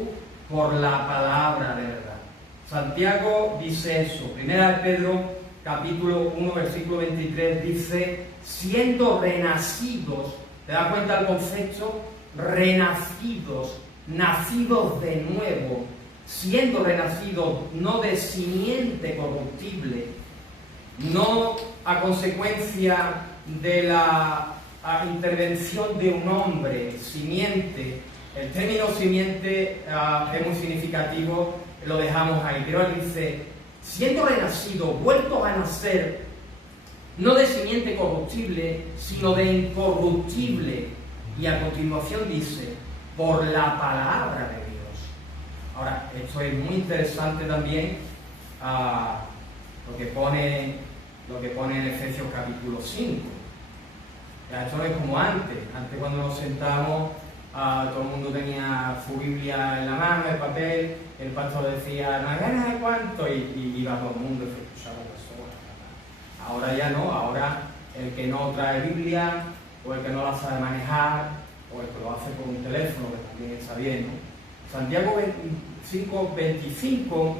Por la palabra de verdad. Santiago dice eso. Primera de Pedro, capítulo 1, versículo 23, dice, siendo renacidos, ¿te das cuenta del concepto? Renacidos, nacidos de nuevo, siendo renacidos no de simiente corruptible, no a consecuencia de la intervención de un hombre, simiente. El término simiente es muy significativo, lo dejamos ahí, pero él dice, siendo renacidos, vueltos a nacer, no de simiente corruptible, sino de incorruptible. Y a continuación dice, por la palabra de Dios. Ahora, esto es muy interesante también, lo que pone en Efesios capítulo 5. Ya, esto no es como antes cuando nos sentamos, todo el mundo tenía su Biblia en la mano, el papel, el pastor decía, no hay ganas de cuánto, y iba todo el mundo y se escuchaba personas. Ahora ya no, ahora el que no trae Biblia, o el que no la sabe manejar, o el que lo hace con un teléfono, que también está bien, ¿no? Santiago 5:25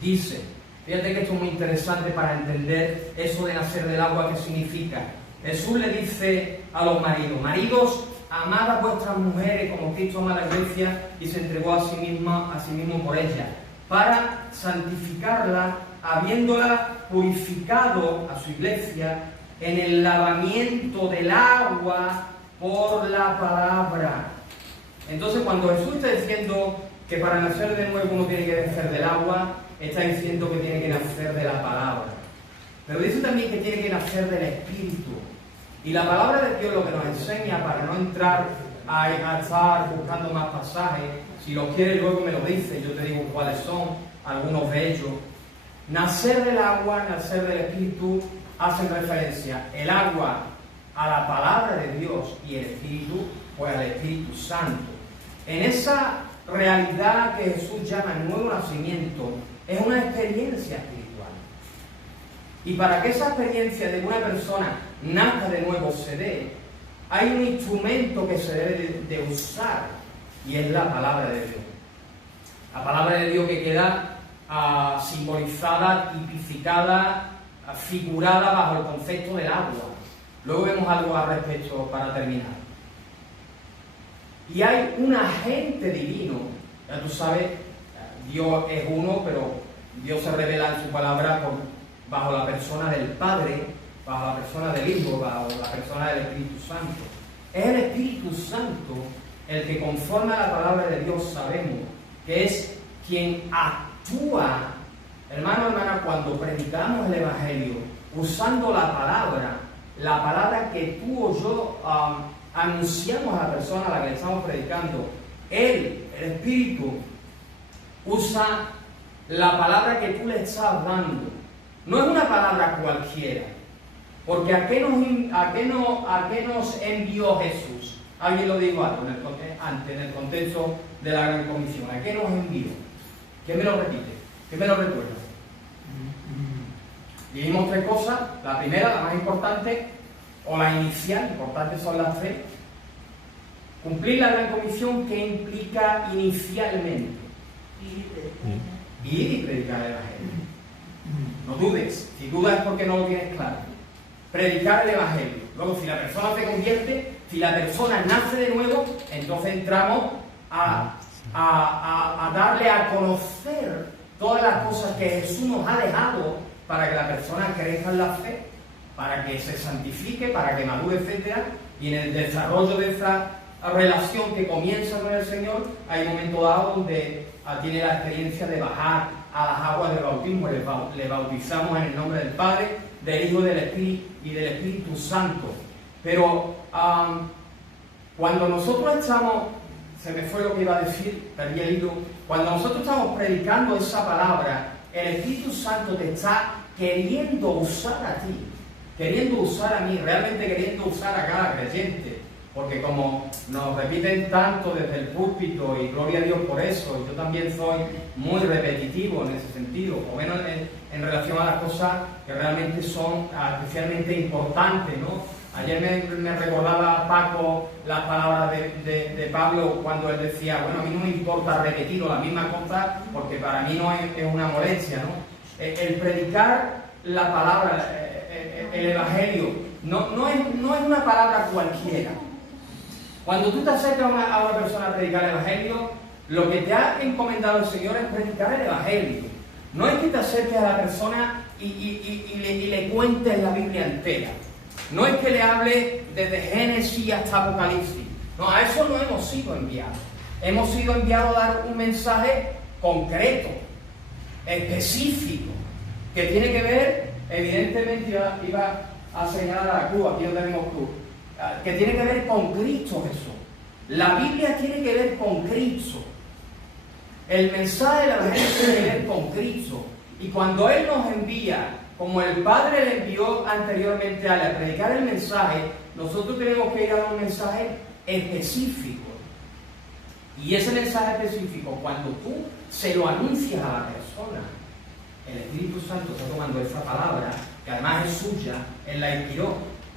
dice, fíjate que esto es muy interesante para entender eso de nacer del agua, ¿qué significa? Jesús le dice a los maridos, maridos, amad a vuestras mujeres como Cristo ama a la iglesia y se entregó a sí mismo por ella, para santificarla, habiéndola purificado a su iglesia en el lavamiento del agua por la palabra. Entonces, cuando Jesús está diciendo que para nacer de nuevo uno tiene que nacer del agua, está diciendo que tiene que nacer de la palabra. Pero dice también que tiene que nacer del Espíritu. Y la palabra de Dios lo que nos enseña, para no entrar a estar buscando más pasajes, si lo quieres luego me lo dice, yo te digo cuáles son algunos de ellos. Nacer del agua, nacer del Espíritu, hacen referencia el agua a la palabra de Dios y el Espíritu, pues al Espíritu Santo. En esa realidad que Jesús llama el nuevo nacimiento, es una experiencia espiritual. Y para que esa experiencia de una persona nazca de nuevo se dé, hay un instrumento que se debe de usar, y es la palabra de Dios. La palabra de Dios que queda simbolizada, tipificada, figurada bajo el concepto del agua. Luego vemos algo al respecto para terminar. Y hay un agente divino, ya tú sabes, Dios es uno, pero Dios se revela en su palabra bajo la persona del Padre, bajo la persona del Hijo, bajo la persona del Espíritu Santo. Es el Espíritu Santo el que, conforme a la palabra de Dios, sabemos que es quien actúa, hermano, hermana, cuando predicamos el Evangelio, usando la palabra que tú o yo anunciamos a la persona a la que le estamos predicando. Él, el Espíritu, usa la palabra que tú le estás dando. No es una palabra cualquiera. Porque ¿a qué nos envió Jesús? Alguien lo dijo antes, en el contexto de la Gran Comisión. ¿A qué nos envió? ¿Quién me lo repite? ¿Quién me lo recuerda? Dijimos 3 cosas. La primera, la más importante, o la inicial, importantes son las 3. Cumplir la Gran Comisión, que implica inicialmente ir y predicar el Evangelio. No dudes. Si dudas es porque no lo tienes claro. Predicar el Evangelio. Luego, si la persona se convierte, si la persona nace de nuevo, entonces entramos a darle a conocer todas las cosas que Jesús nos ha dejado para que la persona crezca en la fe, para que se santifique, para que madure, etc. Y en el desarrollo de esa relación que comienza con el Señor, hay un momento dado donde tiene la experiencia de bajar a las aguas del bautismo. Le bautizamos en el nombre del Padre, del Hijo y del Espíritu Santo. Pero cuando nosotros estamos, se me fue lo que iba a decir, perdí el hilo. Cuando nosotros estamos predicando esa palabra, el Espíritu Santo te está queriendo usar a ti, queriendo usar a mí, realmente queriendo usar a cada creyente. Porque como nos repiten tanto desde el púlpito, y gloria a Dios por eso, yo también soy muy repetitivo en ese sentido, o menos en relación a las cosas que realmente son especialmente importantes, ¿no? Ayer me recordaba Paco las palabras de Pablo cuando él decía, bueno, a mí no me importa repetir la misma cosa porque para mí no es una molestia, ¿no? El predicar la palabra, el Evangelio, no es una palabra cualquiera. Cuando tú te acercas a una persona a predicar el Evangelio, lo que te ha encomendado el Señor es predicar el Evangelio. No es que te acerques a la persona y le cuentes la Biblia entera. No es que le hable desde Génesis hasta Apocalipsis. No, a eso no hemos sido enviados. Hemos sido enviados a dar un mensaje concreto, específico, que tiene que ver, evidentemente, iba a señalar a la cruz, aquí no tenemos cruz, que tiene que ver con Cristo Jesús. La Biblia tiene que ver con Cristo. El mensaje de la Evangelio tiene que ver con Cristo. Y cuando Él nos envía, como el Padre le envió anteriormente a predicar el mensaje, nosotros tenemos que ir a dar un mensaje específico. Y ese mensaje específico, cuando tú se lo anuncias a la persona, el Espíritu Santo está tomando esa palabra, que además es suya, Él la inspiró.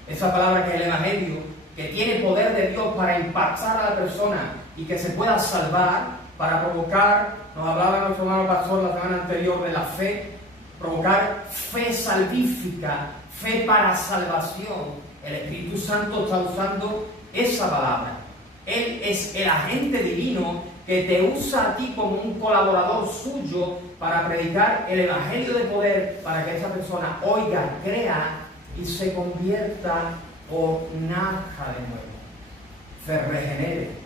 Esa palabra que es el Evangelio, que tiene poder de Dios para impactar a la persona y que se pueda salvar, para provocar, nos hablaba nuestro hermano pastor la semana anterior de la fe, provocar fe salvífica, fe para salvación. El Espíritu Santo está usando esa palabra. Él es el agente divino que te usa a ti como un colaborador suyo para predicar el Evangelio de poder, para que esa persona oiga, crea y se convierta o nazca de nuevo, se regenere.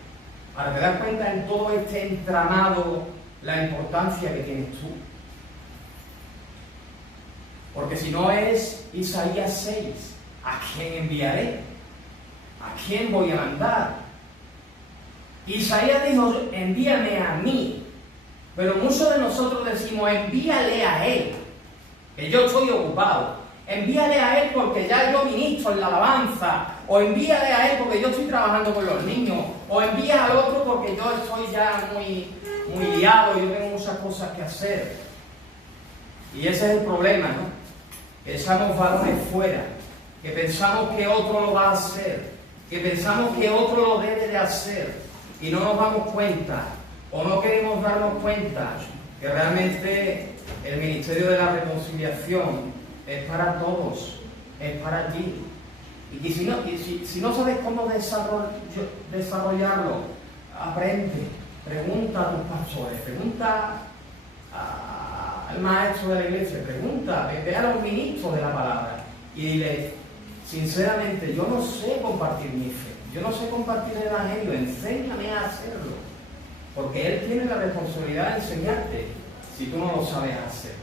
Ahora te das cuenta en todo este entramado la importancia que tienes tú. Porque si no es Isaías 6, ¿a quién enviaré? ¿A quién voy a mandar? Isaías dijo, envíame a mí. Pero muchos de nosotros decimos, envíale a él, que yo estoy ocupado. Envíale a él porque ya yo ministro en la alabanza. O envíale a él porque yo estoy trabajando con los niños. O envía al otro porque yo estoy ya muy liado, yo tengo muchas cosas que hacer. Y ese es el problema, ¿no? Que echamos varones fuera, que pensamos que otro lo va a hacer, que pensamos que otro lo debe de hacer, y no nos damos cuenta, o no queremos darnos cuenta, que realmente el ministerio de la reconciliación es para todos, es para ti. Y que si no sabes cómo desarrollarlo, aprende, pregunta a tus pastores, pregunta al maestro de la iglesia, pregunta, ve a los ministros de la palabra y dile, sinceramente, yo no sé compartir mi fe, yo no sé compartir el Evangelio, enséñame a hacerlo, porque Él tiene la responsabilidad de enseñarte si tú no lo sabes hacer.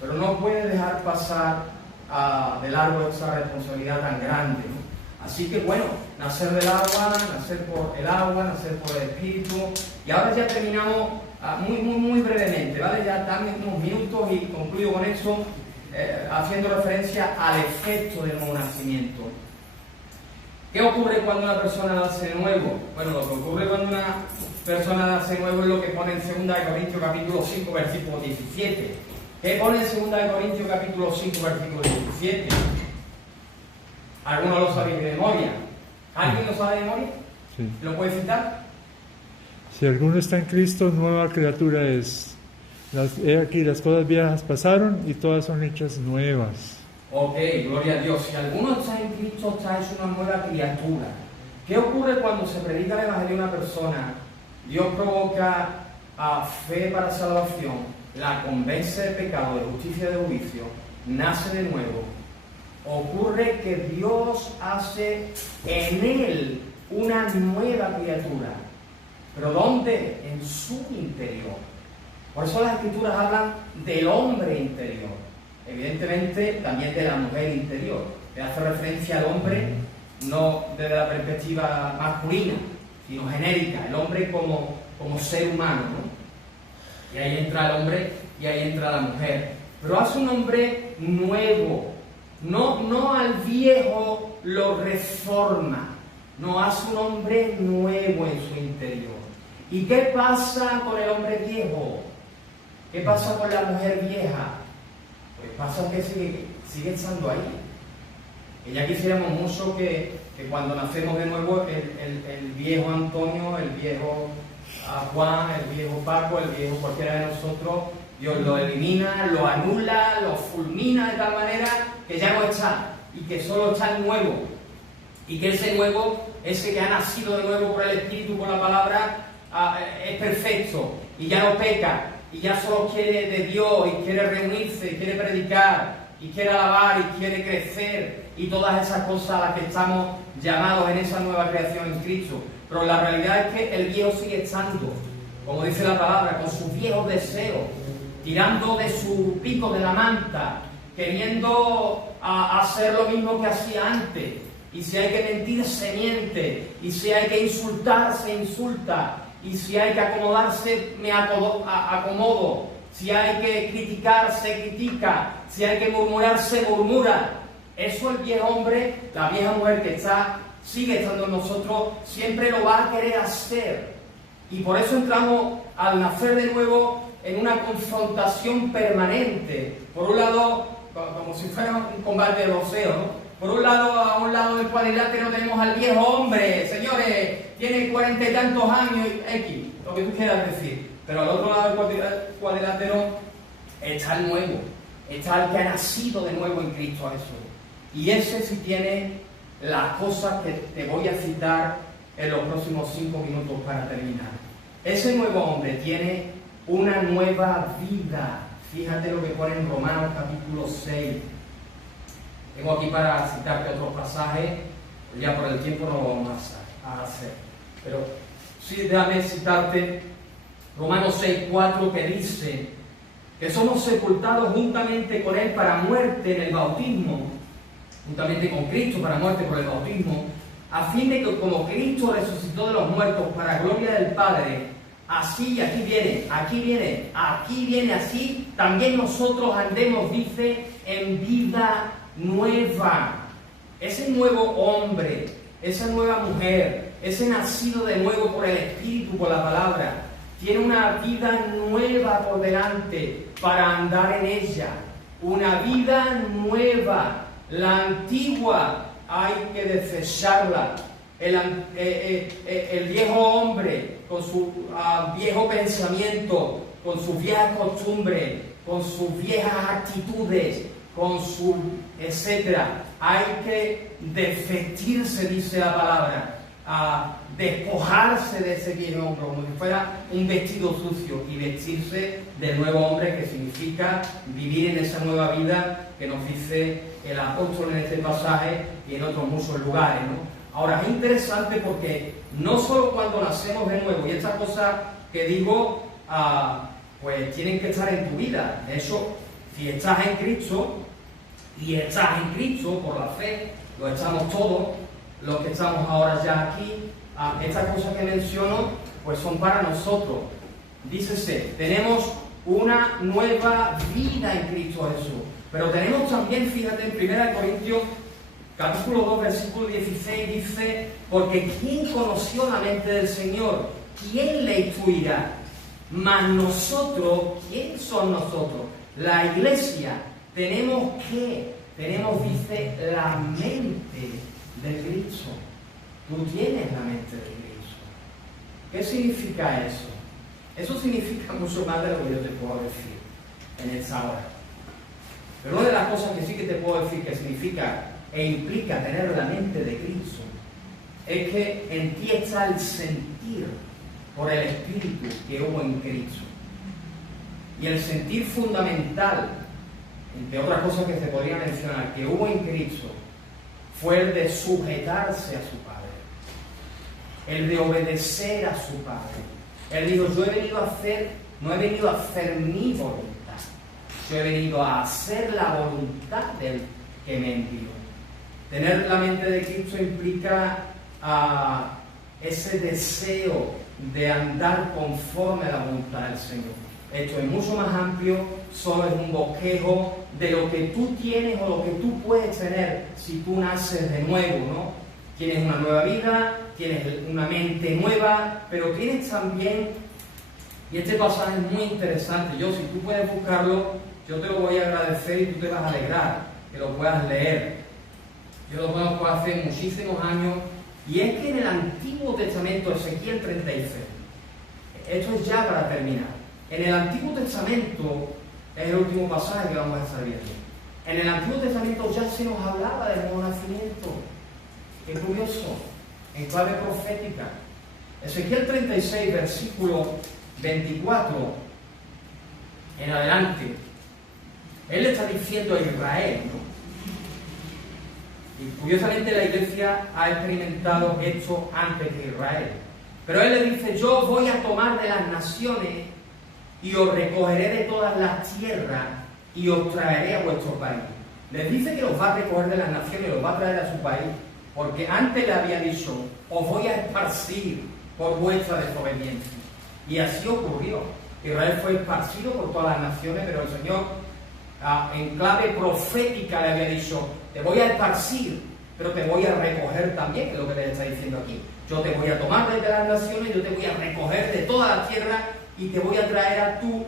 Pero no puedes dejar pasar de largo esa responsabilidad tan grande, ¿no? Así que bueno, nacer del agua, nacer por el agua, nacer por el Espíritu. Y ahora ya terminamos muy brevemente, ¿vale? Ya están unos minutos y concluyo con eso, haciendo referencia al efecto del nuevo nacimiento. ¿Qué ocurre cuando una persona nace de nuevo? Bueno, lo que ocurre cuando una persona nace de nuevo es lo que pone en 2 Corintios capítulo 5, versículo 17. ¿Qué pone en 2 Corintios capítulo 5, versículo 17? Algunos lo saben de memoria. ¿Alguien lo sabe de memoria? Sí. ¿Lo puede citar? Si alguno está en Cristo, nueva criatura es. He aquí, las cosas viejas pasaron y todas son hechas nuevas. Ok, gloria a Dios. Si alguno está en Cristo, está hecho una nueva criatura. ¿Qué ocurre cuando se predica el Evangelio a una persona? Dios provoca fe para salvación, la convence de pecado, de justicia y de juicio, nace de nuevo. Ocurre que Dios hace en él una nueva criatura. ¿Pero dónde? En su interior. Por eso las Escrituras hablan del hombre interior. Evidentemente también de la mujer interior. Que hace referencia al hombre no desde la perspectiva masculina, sino genérica. El hombre como ser humano, ¿no? Y ahí entra el hombre y ahí entra la mujer. Pero hace un hombre nuevo. No al viejo lo reforma. No, hace un hombre nuevo en su interior. ¿Y qué pasa con el hombre viejo? ¿Qué pasa con la mujer vieja? Pues pasa que sigue estando ahí. Que ya quisiéramos mucho que cuando nacemos de nuevo el viejo Antonio, el viejo Juan, el viejo Paco, el viejo cualquiera de nosotros, Dios lo elimina, lo anula, lo fulmina de tal manera que ya no está y que solo está el nuevo. Y que ese nuevo, ese que ha nacido de nuevo por el Espíritu, por la palabra, es perfecto y ya no peca y ya solo quiere de Dios y quiere reunirse, y quiere predicar y quiere alabar y quiere crecer y todas esas cosas a las que estamos llamados en esa nueva creación en Cristo. Pero la realidad es que el viejo sigue estando, como dice la palabra, con sus viejos deseos, tirando de su pico de la manta, queriendo hacer lo mismo que hacía antes. Y si hay que mentir, se miente. Y si hay que insultar, se insulta. Y si hay que acomodarse, me acomodo. Si hay que criticar, se critica. Si hay que murmurar, se murmura. Eso el viejo hombre, la vieja mujer que sigue estando en nosotros, siempre lo va a querer hacer. Y por eso entramos al nacer de nuevo en una confrontación permanente. Por un lado, como si fuera un combate de boxeo, ¿no? Por un lado, a un lado del cuadrilátero tenemos al viejo hombre, señores, tiene 40 y tantos años, X, lo que tú quieras decir. Pero al otro lado del cuadrilátero está el nuevo, está el que ha nacido de nuevo en Cristo Jesús. Y ese sí tiene las cosas que te voy a citar en los próximos 5 minutos para terminar. Ese nuevo hombre tiene una nueva vida. Fíjate lo que pone en Romanos capítulo 6. Tengo aquí para citarte otros pasajes, ya por el tiempo no lo vamos a hacer. Pero sí, déjame citarte Romanos 6:4, que dice que somos sepultados juntamente con Él para muerte en el bautismo, juntamente con Cristo para muerte por el bautismo, a fin de que como Cristo resucitó de los muertos para gloria del Padre, así, y aquí viene, así, también nosotros andemos, dice, en vida nueva. Ese nuevo hombre, esa nueva mujer, ese nacido de nuevo por el Espíritu, por la palabra, tiene una vida nueva por delante para andar en ella. Una vida nueva. La antigua hay que desecharla. El viejo hombre con su viejo pensamiento, con sus viejas costumbres, con sus viejas actitudes, con su etcétera. Hay que desvestirse, dice la palabra, despojarse de ese viejo hombre, como si fuera un vestido sucio, y vestirse del nuevo hombre, que significa vivir en esa nueva vida que nos dice el apóstol en este pasaje y en otros muchos lugares, ¿no? Ahora, es interesante porque no solo cuando nacemos de nuevo, y estas cosas que digo, pues tienen que estar en tu vida. De hecho, si estás en Cristo, y estás en Cristo por la fe, lo estamos todos, los que estamos ahora ya aquí, estas cosas que menciono, pues son para nosotros. Dícese, tenemos una nueva vida en Cristo Jesús, pero tenemos también, fíjate, en 1 Corintios capítulo 2, versículo 16, dice, porque ¿quién conoció la mente del Señor? ¿Quién le instruirá? Mas nosotros, ¿quién son nosotros? La iglesia, tenemos, dice, la mente de Cristo. Tú tienes la mente de Cristo. ¿Qué significa eso? Eso significa mucho más de lo que yo te puedo decir en esta hora. Pero una de las cosas que sí que te puedo decir que significa e implica tener la mente de Cristo es que en ti está el sentir por el Espíritu que hubo en Cristo. Y el sentir fundamental, entre otras cosas que se podría mencionar, que hubo en Cristo, fue el de sujetarse a su Padre, el de obedecer a su Padre. Él dijo, yo he venido a hacer, no he venido a hacer mi voluntad, yo he venido a hacer la voluntad del que me envió. Tener la mente de Cristo implica ese deseo de andar conforme a la voluntad del Señor. Esto es mucho más amplio, solo es un bosquejo de lo que tú tienes o lo que tú puedes tener si tú naces de nuevo, ¿no? Tienes una nueva vida, tienes una mente nueva, pero tienes también, y este pasaje es muy interesante, si tú puedes buscarlo, yo te lo voy a agradecer y tú te vas a alegrar que lo puedas leer. Yo lo conozco hace muchísimos años, y es que en el Antiguo Testamento, Ezequiel 36, esto es ya para terminar. En el Antiguo Testamento, es el último pasaje que vamos a estar viendo. En el Antiguo Testamento ya se nos hablaba del nuevo nacimiento. Qué curioso, en clave profética. Ezequiel 36, versículo 24 en adelante, él le está diciendo a Israel, ¿no? Y curiosamente la iglesia ha experimentado esto antes que Israel. Pero él le dice, yo voy a tomar de las naciones y os recogeré de todas las tierras y os traeré a vuestro país. Les dice que los va a recoger de las naciones y los va a traer a su país, porque antes le había dicho, os voy a esparcir por vuestra desobediencia. Y así ocurrió. Israel fue esparcido por todas las naciones, pero el Señor, en clave profética, le había dicho, te voy a esparcir, pero te voy a recoger también, que es lo que le está diciendo aquí. Yo te voy a tomar desde las naciones, yo te voy a recoger de toda la tierra y te voy a traer a tu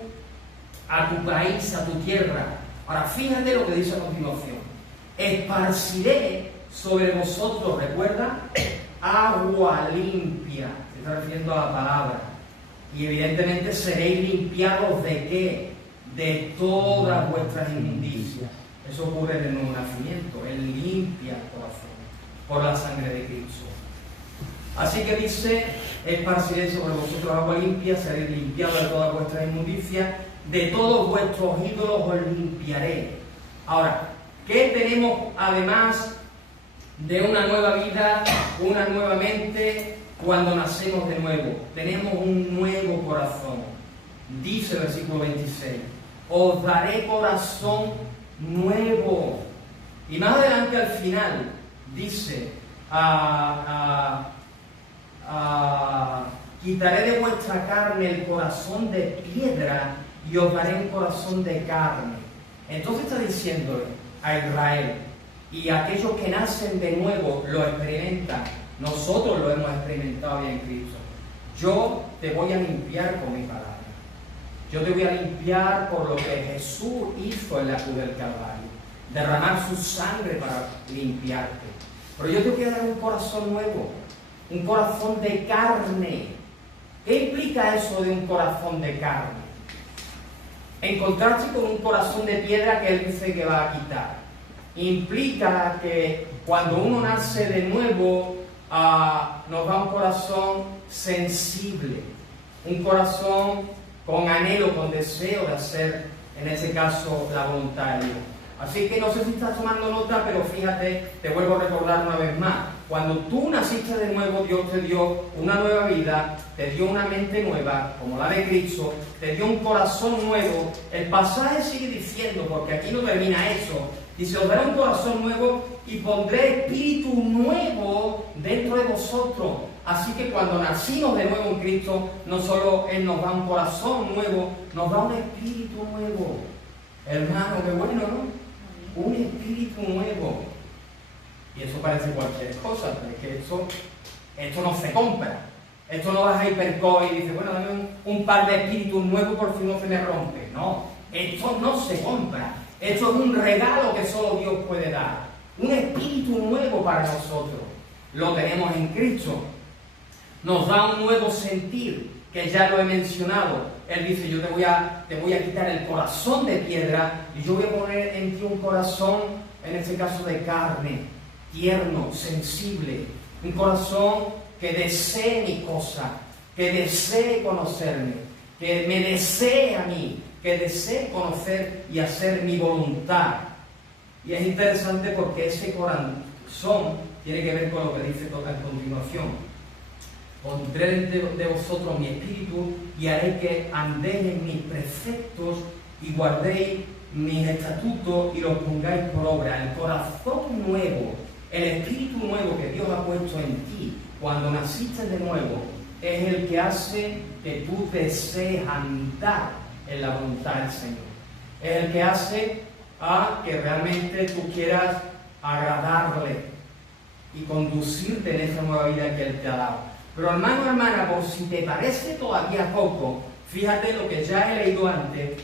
país, a tu tierra. Ahora, fíjate lo que dice a continuación. Esparciré sobre vosotros, recuerda, agua limpia. Se está refiriendo a la palabra. Y evidentemente seréis limpiados ¿de qué? De todas vuestras inmundicias. Eso ocurre en el nuevo nacimiento. Él limpia el corazón por la sangre de Cristo. Así que dice, esparciré sobre vosotros agua limpia, seréis limpiados de todas vuestras inmundicias, de todos vuestros ídolos os limpiaré. Ahora, ¿qué tenemos además de una nueva vida, una nueva mente cuando nacemos de nuevo? Tenemos un nuevo corazón. Dice el versículo 26, os daré corazón nuevo. Y más adelante al final dice, quitaré de vuestra carne el corazón de piedra y os daré un corazón de carne. Entonces está diciendo a Israel, y aquellos que nacen de nuevo lo experimentan, nosotros lo hemos experimentado ya en Cristo. Yo te voy a limpiar con mi palabra. Yo te voy a limpiar por lo que Jesús hizo en la cruz del Calvario, derramar su sangre para limpiarte. Pero yo te voy a dar un corazón nuevo, un corazón de carne. ¿Qué implica eso de un corazón de carne? Encontrarse con un corazón de piedra que Él dice que va a quitar. Implica que cuando uno nace de nuevo, nos da un corazón sensible, un corazón con anhelo, con deseo de hacer, en ese caso, la voluntad de Dios. Así que no sé si estás tomando nota, pero fíjate, te vuelvo a recordar una vez más. Cuando tú naciste de nuevo, Dios te dio una nueva vida, te dio una mente nueva, como la de Cristo, te dio un corazón nuevo. El pasaje sigue diciendo, porque aquí no termina eso, dice, os daré un corazón nuevo y pondré espíritu nuevo dentro de vosotros. Así que cuando nacimos de nuevo en Cristo, no solo Él nos da un corazón nuevo, nos da un espíritu nuevo. Hermano, qué bueno, ¿no? Un espíritu nuevo. Y eso parece cualquier cosa, pero es que esto no se compra. Esto no vas a Hipercore y dices, bueno, dame un par de espíritus nuevos por si no se me rompe. No, esto no se compra. Esto es un regalo que solo Dios puede dar. Un espíritu nuevo para nosotros. Lo tenemos en Cristo. Nos da un nuevo sentir, que ya lo he mencionado. Él dice, yo te voy a quitar el corazón de piedra y yo voy a poner en ti un corazón, en este caso de carne, tierno, sensible. Un corazón que desee mi cosa, que desee conocerme, que me desee a mí, que desee conocer y hacer mi voluntad. Y es interesante porque ese corazón tiene que ver con lo que dice a continuación. Pondré de vosotros mi espíritu y haré que andéis en mis preceptos y guardéis mis estatutos y los pongáis por obra. El corazón nuevo, el espíritu nuevo que Dios ha puesto en ti cuando naciste de nuevo, es el que hace que tú desees andar en la voluntad del Señor. Es el que hace a que realmente tú quieras agradarle y conducirte en esa nueva vida que Él te ha dado. Pero hermano, hermana, por si te parece todavía poco, fíjate lo que ya he leído antes,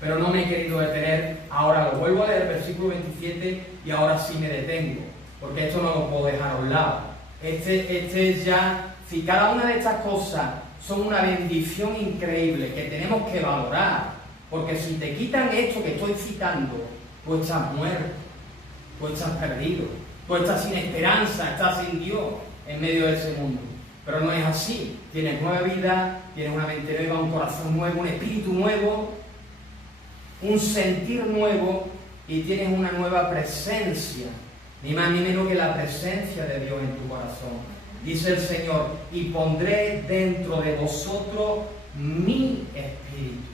pero no me he querido detener. Ahora lo vuelvo a leer, versículo 27, y ahora sí me detengo, porque esto no lo puedo dejar a un lado. Este es ya, si cada una de estas cosas son una bendición increíble que tenemos que valorar, porque si te quitan esto que estoy citando, tú estás muerto, tú estás perdido, tú estás sin esperanza, estás sin Dios en medio de ese mundo. Pero no es así. Tienes nueva vida, tienes una mente nueva, un corazón nuevo, un espíritu nuevo, un sentir nuevo y tienes una nueva presencia, ni más ni menos que la presencia de Dios en tu corazón. Dice el Señor, y pondré dentro de vosotros mi espíritu.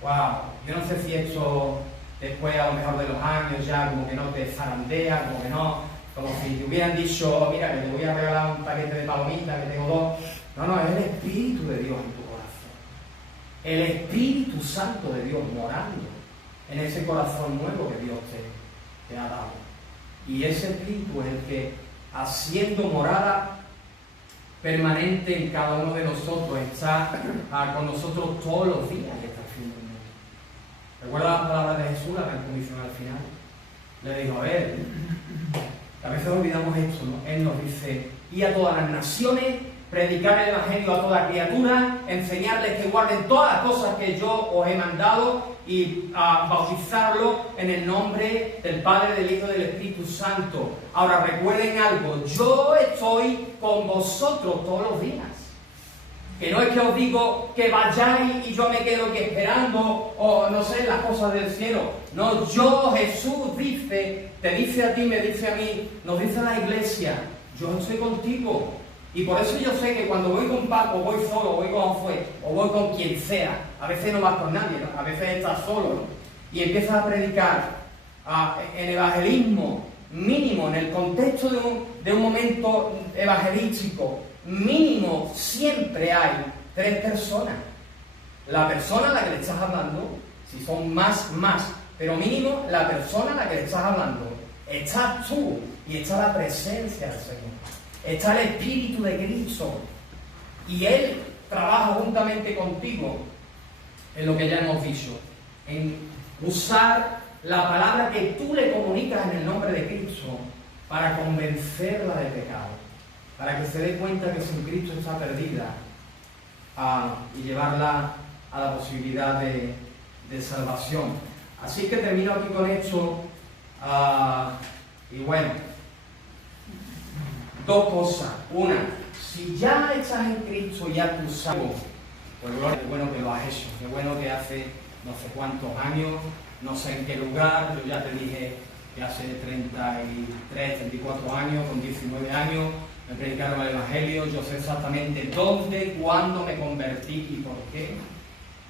Wow, yo no sé si esto después a lo mejor de los años ya como que no te zarandea, como que no, como si te hubieran dicho, mira, que te voy a regalar un paquete de palomitas, que tengo dos. No, es el Espíritu de Dios en tu corazón. El Espíritu Santo de Dios morando en ese corazón nuevo que Dios te ha dado. Y ese Espíritu es el que, haciendo morada permanente en cada uno de nosotros, está con nosotros todos los días que está el fin del mundo. ¿Recuerda las palabras de Jesús, la condición al final? Le dijo, a ver, a veces olvidamos esto, ¿no? Él nos dice, y a todas las naciones, predicar el Evangelio a toda criatura, enseñarles que guarden todas las cosas que yo os he mandado y bautizarlo en el nombre del Padre, del Hijo y del Espíritu Santo. Ahora recuerden algo, yo estoy con vosotros todos los días. Que no es que os digo que vayáis y yo me quedo aquí esperando o no sé, las cosas del cielo. No, yo, Jesús te dice a ti, me dice a mí, nos dice a la iglesia, yo estoy contigo. Y por eso yo sé que cuando voy con Paco, voy solo, voy con Josué, o voy con quien sea, a veces no vas con nadie, ¿no? A veces estás solo, ¿no? Y empiezas a predicar en evangelismo mínimo, en el contexto de un momento evangelístico, mínimo siempre hay 3 personas. La persona a la que le estás hablando, si son más, pero mínimo la persona a la que le estás hablando. Estás tú y está la presencia del Señor. Está el Espíritu de Cristo. Y Él trabaja juntamente contigo en lo que ya hemos dicho. En usar la palabra que tú le comunicas en el nombre de Cristo para convencerla del pecado. Para que se dé cuenta que sin Cristo está perdida y llevarla a la posibilidad de salvación. Así que termino aquí con esto y bueno, Dos cosas. Una, si ya estás en Cristo, ya tú sabes, pues gloria, qué bueno que lo has hecho, qué bueno que hace no sé cuántos años, no sé en qué lugar, yo ya te dije que hace 33, 34 años, con 19 años, me predicaron el Evangelio, yo sé exactamente dónde, cuándo me convertí y por qué.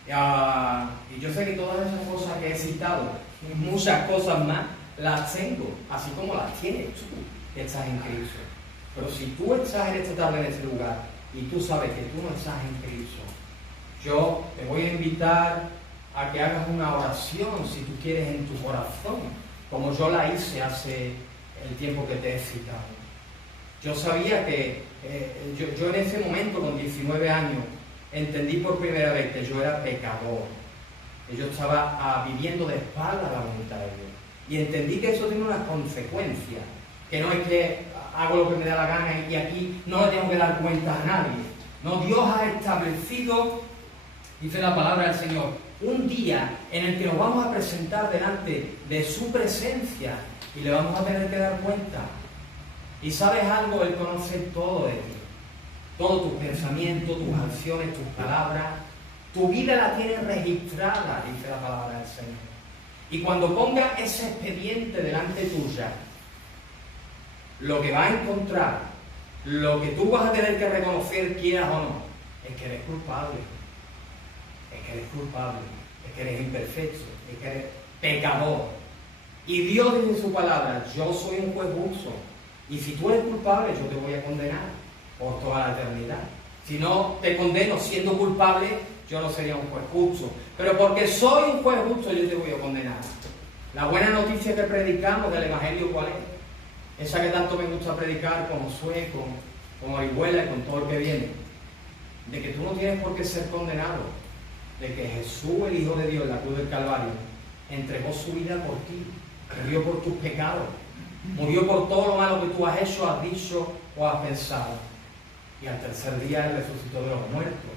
Y yo sé que todas esas cosas que he citado, y muchas cosas más, las tengo, así como las tienes tú, que estás en Cristo. Pero si tú estás en esta tarde, en este lugar, y tú sabes que tú no estás en Cristo, yo te voy a invitar a que hagas una oración, si tú quieres, en tu corazón, como yo la hice hace el tiempo que te he citado. Yo sabía que, yo en ese momento, con 19 años, entendí por primera vez que yo era pecador, que yo estaba viviendo de espalda a la voluntad de Dios. Y entendí que eso tiene una consecuencia, que no es que hago lo que me da la gana y aquí no le tengo que dar cuentas a nadie. No, Dios ha establecido, dice la palabra del Señor, un día en el que nos vamos a presentar delante de su presencia y le vamos a tener que dar cuenta. Y sabes algo, Él conoce todo de ti, todos tus pensamientos, tus acciones, tus palabras, tu vida la tiene registrada, dice la palabra del Señor. Y cuando ponga ese expediente delante tuya, lo que va a encontrar, lo que tú vas a tener que reconocer, quieras o no, es que eres culpable. Es que eres culpable, es que eres imperfecto, es que eres pecador. Y Dios dice su palabra, yo soy un juez justo. Y si tú eres culpable, yo te voy a condenar por toda la eternidad. Si no te condeno siendo culpable, yo no sería un juez justo. Pero porque soy un juez justo, yo te voy a condenar. La buena noticia que predicamos del Evangelio, ¿cuál es? Esa que tanto me gusta predicar con Josué, con Orihuela y con todo el que viene. De que tú no tienes por qué ser condenado. De que Jesús, el Hijo de Dios, en la cruz del Calvario, entregó su vida por ti, murió por tus pecados, murió por todo lo malo que tú has hecho, has dicho o has pensado. Y al tercer día Él resucitó de los muertos,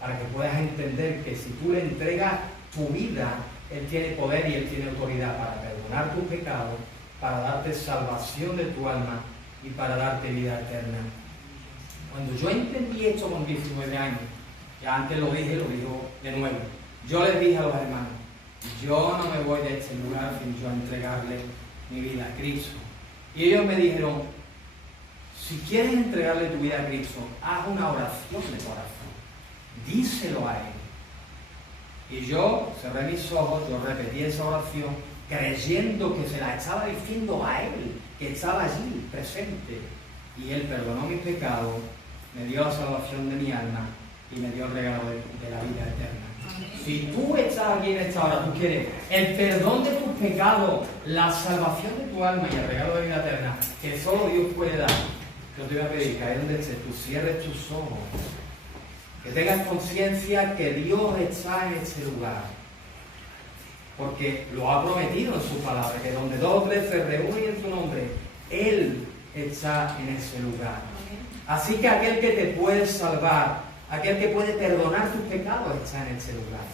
para que puedas entender que si tú le entregas tu vida, Él tiene poder y Él tiene autoridad para perdonar tus pecados, para darte salvación de tu alma y para darte vida eterna. Cuando yo entendí esto con 19 años, ya antes lo dije, lo digo de nuevo, yo les dije a los hermanos, yo no me voy de este lugar sin yo entregarle mi vida a Cristo. Y ellos me dijeron, si quieres entregarle tu vida a Cristo, haz una oración de corazón, díselo a Él. Y yo cerré mis ojos, yo repetí esa oración, creyendo que se la estaba diciendo a Él, que estaba allí, presente. Y Él perdonó mis pecados, me dio la salvación de mi alma y me dio el regalo de la vida eterna. Si tú estás aquí en esta hora, tú quieres el perdón de tus pecados, la salvación de tu alma y el regalo de vida eterna, que solo Dios puede dar, yo te voy a pedir que ahí donde estés, tú cierres tus ojos, que tengas conciencia que Dios está en ese lugar, porque lo ha prometido en su palabra, que donde dos o tres se reúnen en su nombre, Él está en ese lugar. Así que aquel que te puede salvar, aquel que puede perdonar tus pecados está en ese lugar.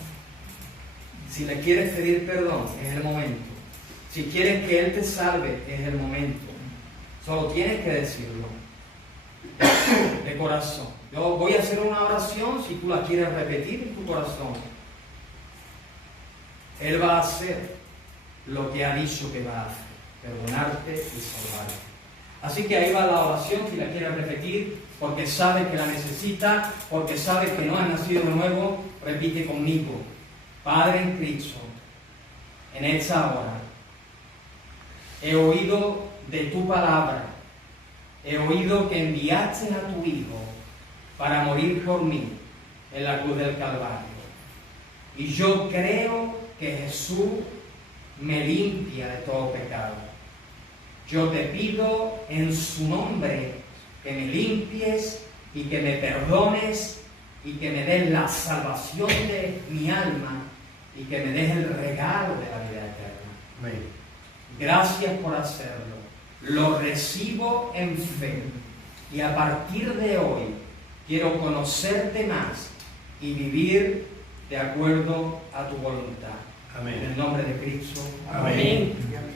Si le quieres pedir perdón, es el momento. Si quieres que Él te salve, es el momento. Solo tienes que decirlo de corazón. Yo voy a hacer una oración, si tú la quieres repetir en tu corazón. Él va a hacer lo que ha dicho que va a hacer, perdonarte y salvarte. Así que ahí va la oración, si la quieres repetir, porque sabes que la necesitas, porque sabes que no has nacido de nuevo, repite conmigo. Padre en Cristo, en esta hora, he oído de tu palabra, he oído que enviaste a tu Hijo para morir por mí en la cruz del Calvario. Y yo creo que Jesús me limpia de todo pecado. Yo te pido en su nombre que me limpies y que me perdones y que me des la salvación de mi alma y que me des el regalo de la vida eterna. Amén. Gracias por hacerlo. Lo recibo en fe y a partir de hoy quiero conocerte más y vivir de acuerdo a tu voluntad. Amén. En el nombre de Cristo. Amén. Amén.